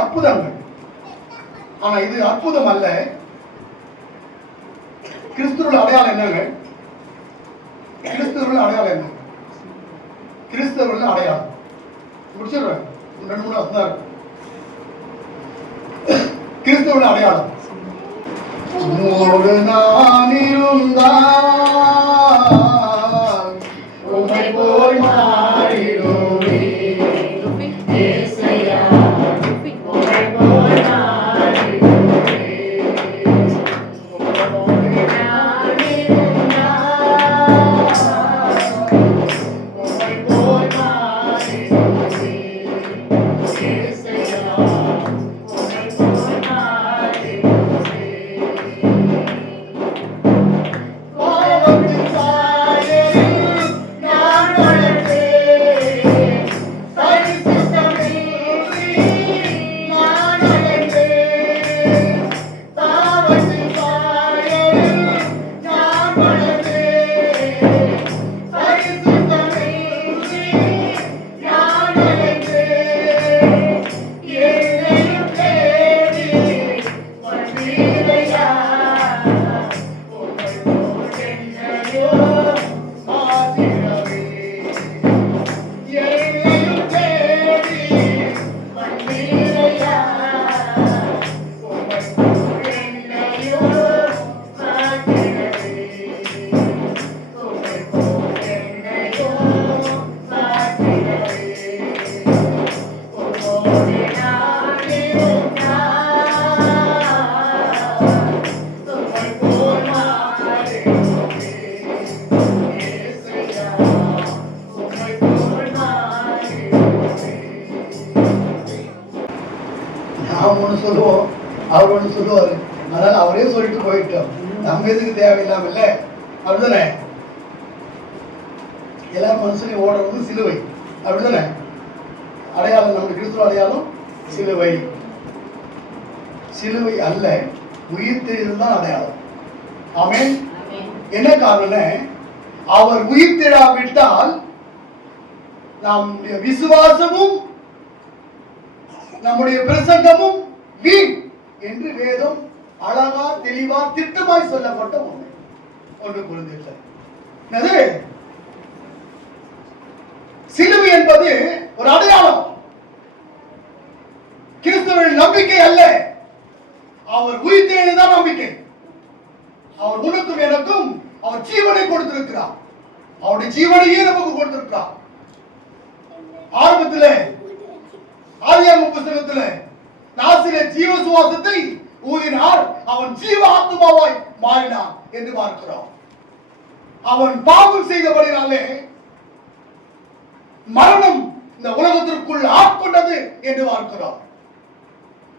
அற்புதங்கள். ஆனா இது அற்புதம் அல்ல. கிறிஸ்துவின் அடையாளம் என்னங்க? கிறிஸ்துவின் அடையாளம் என்ன? கிறிஸ்தவர்கள் அடையாளம் முடிச்சிடுறேன். 2-3 வசனம் இருக்கு. கிறிஸ்துவின் அடையாளம். உம்மோடு நான் இருந்தால் உம்மை போல் மாறிடுவே. இயேசையா உம்மை போல் மாறிடுவே. உம்மோடு நான் இருந்தால் உம்மை போல் மாறிடுவே. இயேசையா உம்மை போல் மாறிடுவே. பாவத்தின் சாயலில் நான் நடந்தேன், பரிசுத்தமின்றி நான் நடந்தேன். பாவத்தின் சாயலில் நான் நடந்தேன், பரிசுத்தமின்றி நான் நடந்தேன். என்னையும் தேடி வந்தீரையா, உம்மை போல் என்னையோ மாத்திரவே. என்னையும் தேடி வந்தீரையா, உம்மை போல் என்னையோ மாத்திரவே. உம்மை போல் என்னையோ மாத்திரவே. உம்மோடு நான் இருந்தால் உம்மை போல் மாறிடுவே. இயேசையா உம்மை போல் மாறிடுவே. நாம் ஒன்று சொல்லுவோம், அவர் ஒன்று சொல்லுவாரு. அதனால அவரே சொல்லிட்டு போயிட்டோம். நம்ம எதுக்கு தேவையில்லாம இல்ல, அப்படிதானே? எல்லா மனுஷனையும் ஓடுறது சிலுவை, அப்படிதானே? அடையாளம், நம்ம கிறிஸ்துவ அடையாளம் சிலுவை. சிலுவை அல்ல, உயிர்த்தெழுதல் தான் அடையாளம். ஆமென். என்ன காரணம்? அவர் உயிர்த்தெழாவிட்டால் நம்முடைய விசுவாசமும் நம்முடைய பிரசங்கமும் வீண் என்று வேதம் அழகா தெளிவா திட்டமாய் சொல்லப்பட்ட ஒன்று. ஒன்று புரிந்திருக்கிறது. என்னது? சிலுவை என்பது ஒரு அடையாளம், கிறிஸ்துவின் நம்பிக்கை அல்ல. அவர் உயிர்த்தெழுதான் நம்பிக்கை. அவர் உனக்கும் எனக்கும் அவர் ஜீவனை கொடுத்திருக்கிறார். அவருடைய ஜீவனையே நமக்கு கொடுத்திருக்கிறார். ஆரம்பத்தில் ஆதியாகம புத்தகத்தில் நாசிரேத் ஜீவ சுவாசத்தை ஊதினார், அவன் ஜீவ ஆத்மாவாய் மாறினான் என்று பார்க்கிறோம். அவன் பாவம் செய்தபடினாலே மரணம் இந்த உலகத்திற்குள் ஆட்கொண்டது என்று பார்க்கிறோம்.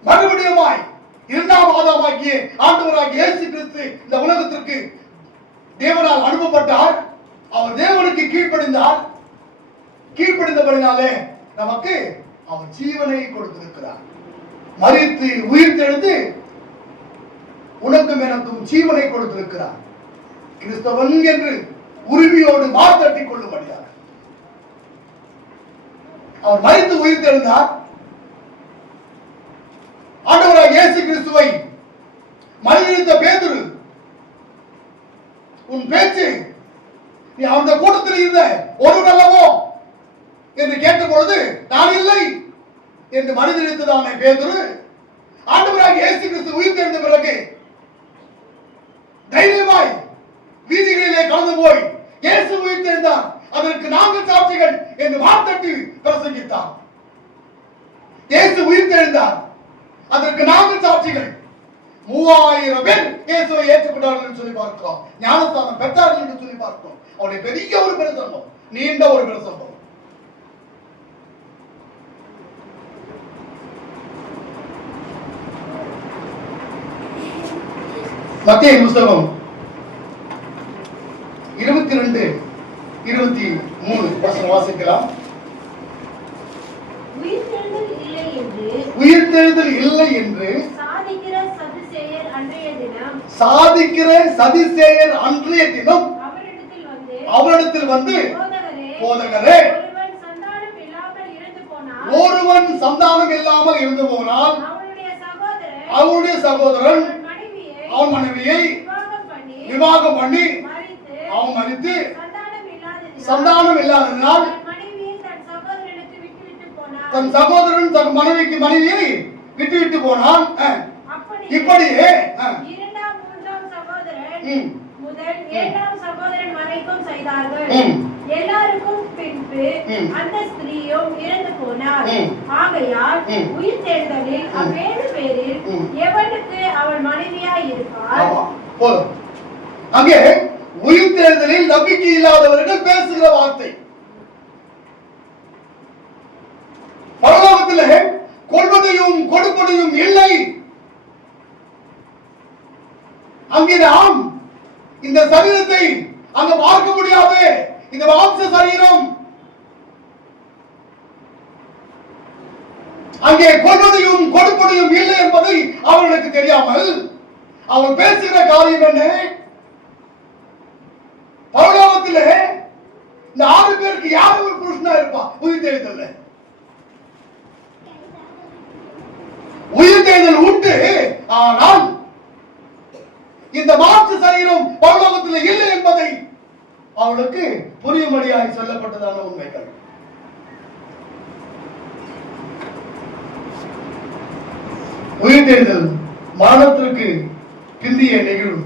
மறுபடியுமாய் இரண்டாம் ஆதாமாகிய ஆண்டவராகிய இயேசு கிறிஸ்து இந்த உலகத்திற்கு தேவனால் அனுப்பப்பட்டார். அவர் தேவனுக்கு கீழ்ப்படிந்தார். கீழ்ப்படிந்தபடினாலே நமக்கு அவர் ஜீவனை கொடுத்திருக்கிறார். மரித்து உயிர்த்தெழுந்து உனக்கும் எனக்கும் ஜீவனை கொடுத்திருக்கிறார். கிறிஸ்தவன் என்று உரிமையோடு மாற்றட்டிக் கொள்ளும்படியாக அவர் மரித்து உயிர்த்தெழுந்தார். ஆண்டவராகிய இயேசு கிறிஸ்துவை மறுதலித்த பேதுரு, உன் பேச்சு நீ அந்த கூட்டத்தில் இருந்த ஒருவன் அல்லவோ என்று கேட்ட பொழுது நான் இல்லை என்று மறுதலித்ததான பேதுரு ஆண்டவராகிய இயேசு கிறிஸ்து உயிர்த்தெழுந்த பிறகு தைரியமாய் வீதிகளிலே கடந்து போய் இயேசு உயிர்த்தெழுந்தார், அதற்கு நாங்கள் சாட்சிகள் என்று வார்த்தட்டி பிரசங்கித்தார். இயேசு உயிர்த்தெழுந்தார், அதற்கு நாங்கள் சாட்சிகள். 3000 பேர் இயேசுவை ஏற்றுக்கொண்டார்கள் என்று சொல்லி பார்க்கிறோம். ஞானஸ்தானம் பெற்றார்கள் என்று சொல்லி பார்க்கிறோம். அவருடைய பெரிய ஒரு பிரசங்கம், நீண்ட ஒரு பிரசங்கம். மத்தேயு புத்தகம் 22:23 வசனம் வாசிக்கலாம். உயிர்த்தெழுதல் இல்லை என்று சாதிக்கிற சதுசேயர் அன்றைய தினம் அவரிடத்தில் வந்து, போதகரே, ஒருவன் சந்தானம் இல்லாமல் இருந்து போனால் அவருடைய சகோதரன் அவன் மனைவியை விவாகம் பண்ணி அவன் மரித்து சந்தானம் இல்லாததினால் தன் சகோதரன் தன் மனைவிக்கு மனைவியை விட்டு போனான். இப்படியே முதல் 7ஆம் சகோதரன் வரைக்கும் செய்தார்கள். எல்லாருக்கும் பின்பு அந்த ஸ்திரீயும் இறந்து போனார். ஆகையால் உயிர்த்தெழுதலில் அவ்வேழு பேரில் எவனுக்கு அவள் மனைவியாய் இருப்பார்? போதும். அங்கே உயிர்த்தெழுதலில் நம்பிக்கை இல்லாதவர்கள் பேசுகிற வார்த்தை. பரலோகத்திலே கொள்வதையும் கொடுப்பதையும் இல்லை. அங்கே நாம் இந்த சரீரத்தை அங்க பார்க்க முடியாது. இந்த மாம்ச சரீரம் அங்கே கொள்வதையும் கொடுப்பதையும் இல்லை என்பதை அவர்களுக்கு தெரியாமல் அவன் பேசுகிற காரியம் என்ன? பரலோகத்திலே இந்த 6 பேருக்கு யார் ஒரு புருஷனா இருப்பா? உயிர்த்தெழுதல் உயிர்த்தெழுதல் உண்டு. ஆனால் இந்த மாற்று சரீரம் பரலோகத்தில் இல்லை என்பதை அவளுக்கு புரியும்படியாய் சொல்லப்பட்டதான உண்மைகள். உயிர்த்தெழுதல் மரணத்திற்கு பிந்திய நிகழ்வு.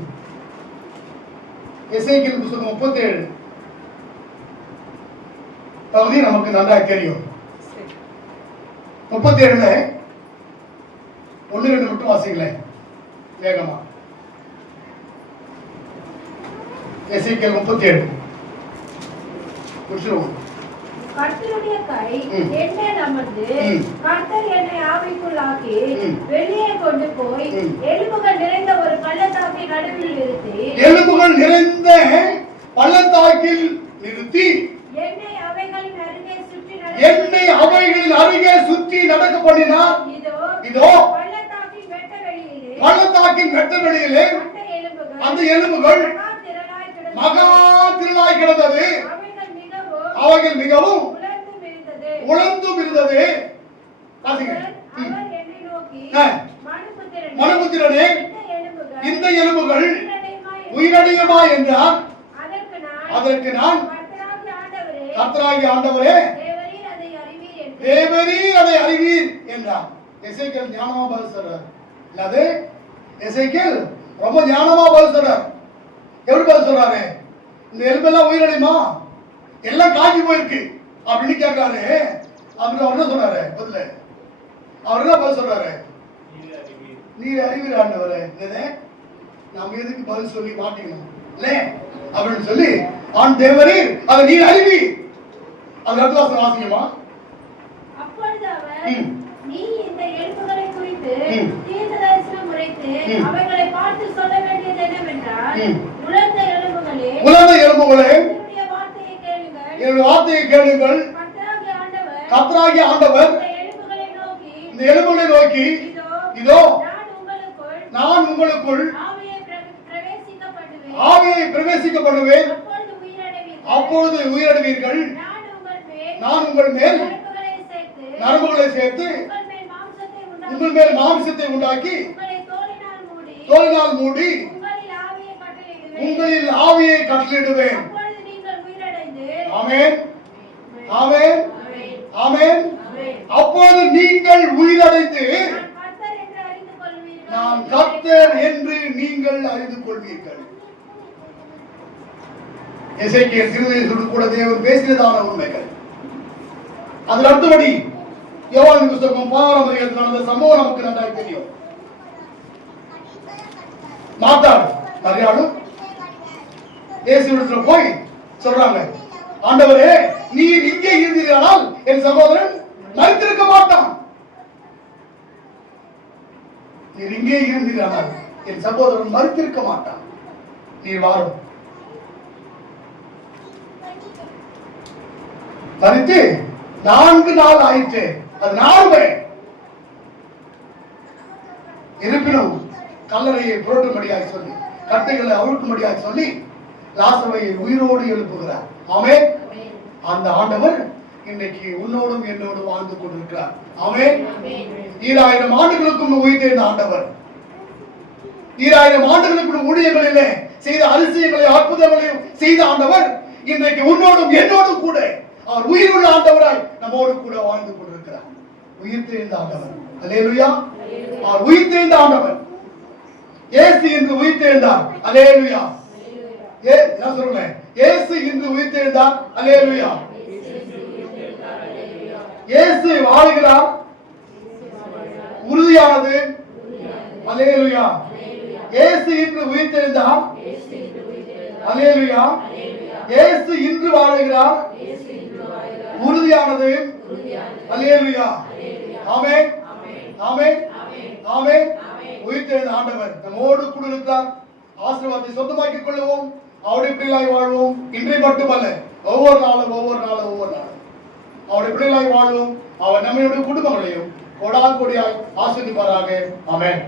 எசேக்கியேல் புத்தகம் 37 பகுதி நமக்கு நன்றாக தெரியும். 37 1-2 மட்டும் வாசிங்களேன் வேகமா. எசேக்கியேல் 37 புரியுமா? கர்த்தருடைய கை என்னை அமர்ந்து கர்த்தர் என்னை ஆவிக்குள்ளாக்கி வெளியே கொண்டு போய் எலும்புகள் நிறைந்த ஒரு பள்ளத்தாக்கின் நடுவில் நிறுத்தி, எலும்புகள் நிறைந்த பள்ளத்தாக்கில் நிறுத்தி என்னை அவைகளின் அருகே சுற்றி நடக்க பண்ணினார். இதோ பள்ளத்தாக்கின் வெட்ட வெளியிலே பள்ளத்தாக்கின் வெட்ட வெளியிலே அந்த எலும்புகள் மகா திரளாய் கிடந்தது. அவைகள் மிகவும் உலர்ந்தும் இருந்தது. மனுபுத்திரனே, இந்த எலும்புகள் உயிரடையுமா என்றார். அதற்கு நான், கர்த்தராகிய ஆண்டவரே, தேவரீர் அதை அறிவீர் என்றார். எசேக்கியேல் ஞானமா பதில் சொல்றார். என்னது? எசேக்கியேல் ரொம்ப ஞானமா பதில் சொல்றார். எப்படி பதில் சொல்றாரு? இந்த எலும்பெல்லாம் உயிரடையுமா, எல்லாம் காஞ்சி போயிருக்கு அப்படின்னு கேட்கிறாரு. அப்படி அவர் என்ன சொல்றாரு? பதில் அவர் என்ன பதில் சொல்றாரு? நீர் அறிவீர் ஆண்டவரே. நாம எதுக்கு பதில் சொல்லி மாட்டிக்கணும் இல்ல அப்படின்னு சொல்லி, ஆண் தேவரீர் அதை நீர் அறிவீர். அது அடுத்த வாசம் வாசிக்கமா? அப்பொழுது அவர், நீ இந்த எலும்புகளை குறித்து தீர்க்கதரிசனம் உரைத்து அவைகளை பார்த்து சொல்ல வேண்டியது என்னவென்றால், உலர்ந்த எலும்புகளே, என்னுடைய வார்த்தையை கேளுங்கள். என்னுடைய வார்த்தையை கேளுங்கள். கர்த்தராகிய ஆண்டவர் இந்த எலும்புகளை நோக்கி, இதோ நான் உங்களுக்குள் ஆவியை பிரவேசிக்க பண்ணுவேன். அப்பொழுது உயிரடைவீர்கள். நான் உங்கள் மேல் நரம்புகளை சேர்த்து உங்கள் மேல் மாம்சத்தை உண்டாக்கி தோலினால் மூடி உங்களில் ஆவியை கட்டளையிடுவேன். ஆமென், ஆமென், ஆமென். அப்போது நீங்கள் உயிரடைந்து நான் கர்த்தர் என்று நீங்கள் அறிந்து கொள்வீர்கள். எசேக்கியேல் தீர்க்கதரிசியோடு கூட தேவன் பேசினதான உண்மைகள். அதில் அடுத்தபடி யோவான் புத்தகம் 16ஆம் அதிகாரத்தில் நடந்த சம்பவம் நமக்கு நன்றாக தெரியும். மரியாளும் இயேசுவிடத்தில் போய் சொல்றாங்க, ஆண்டவரே, நீர் இங்கே இருந்தீர்களானால் என் சகோதரன் மரித்திருக்க மாட்டான். நீர் இங்கே இருந்தீர்களானால் என் சகோதரன் மரித்திருக்க மாட்டான். நீர் வாரும். மரித்து 4 நாள் ஆயிற்று. அது 4 இருப்பினும் கல்லறையை புரட்டும்படியாக சொல்லி, கட்டைகளை அவிழ்க்கும்படியாக சொல்லி லாசருவை உயிரோடு எழுப்புகிறார். ஆமென். அந்த ஆண்டவர் இன்னைக்கு உன்னோடும் என்னோடும் வாழ்ந்து கொண்டிருக்கிறார். ஆமென். 2000 ஆண்டுகளுக்கும் உயிர்த்தெழுந்த ஆண்டவர், 2000 ஆண்டுகளுக்கு ஊழியர்களிலே செய்த அதிசயங்களையும் அற்புதங்களையும் செய்த ஆண்டவர் இன்றைக்கு உன்னோடும் என்னோடும் கூட அவர் உயிருள்ள ஆண்டவராய் நம்மோடு கூட வாழ்ந்து கொண்டிருக்கிறார். உயிர்த்தெழுந்த ஆண்டவர். அல்லேலூயா. அவர் உயிர்த்தெழுந்த ஆண்டவர். இயேசு இன்று உயிர்த்தெழுந்தார். அல்லேலூயா. என்ன சொல்லுங்க? இயேசு இன்று உயிர்த்தெழுந்தார். அல்லேலூயா. இயேசு வாழ்கிறார். உறுதியானது. அல்லேலூயா. இயேசு இன்று உயிர்த்தெழுந்தார். அல்லேலூயா. இயேசு இன்று வாழ்கிறார். உறுதியானது. அல்லேலூயா. ஆமென், ஆமென், ஆமென். உயிர்த்தெழுந்த ஆண்டவர் நம்மோடு கூட இருக்கிறார். ஆசீர்வாதத்தை சொந்தமாக்கிக் கொள்வோம். அவருடைய பிள்ளைகளாய் வாழ்வோம். இன்றை மட்டுமல்ல, ஒவ்வொரு நாளும் அவருடைய பிள்ளைகளாய் வாழ்வோம். அவர் நம்மளுடைய குடும்பங்களையும் கொடால் கொடியாய் ஆசீர்வதிப்பாராக. ஆமென்.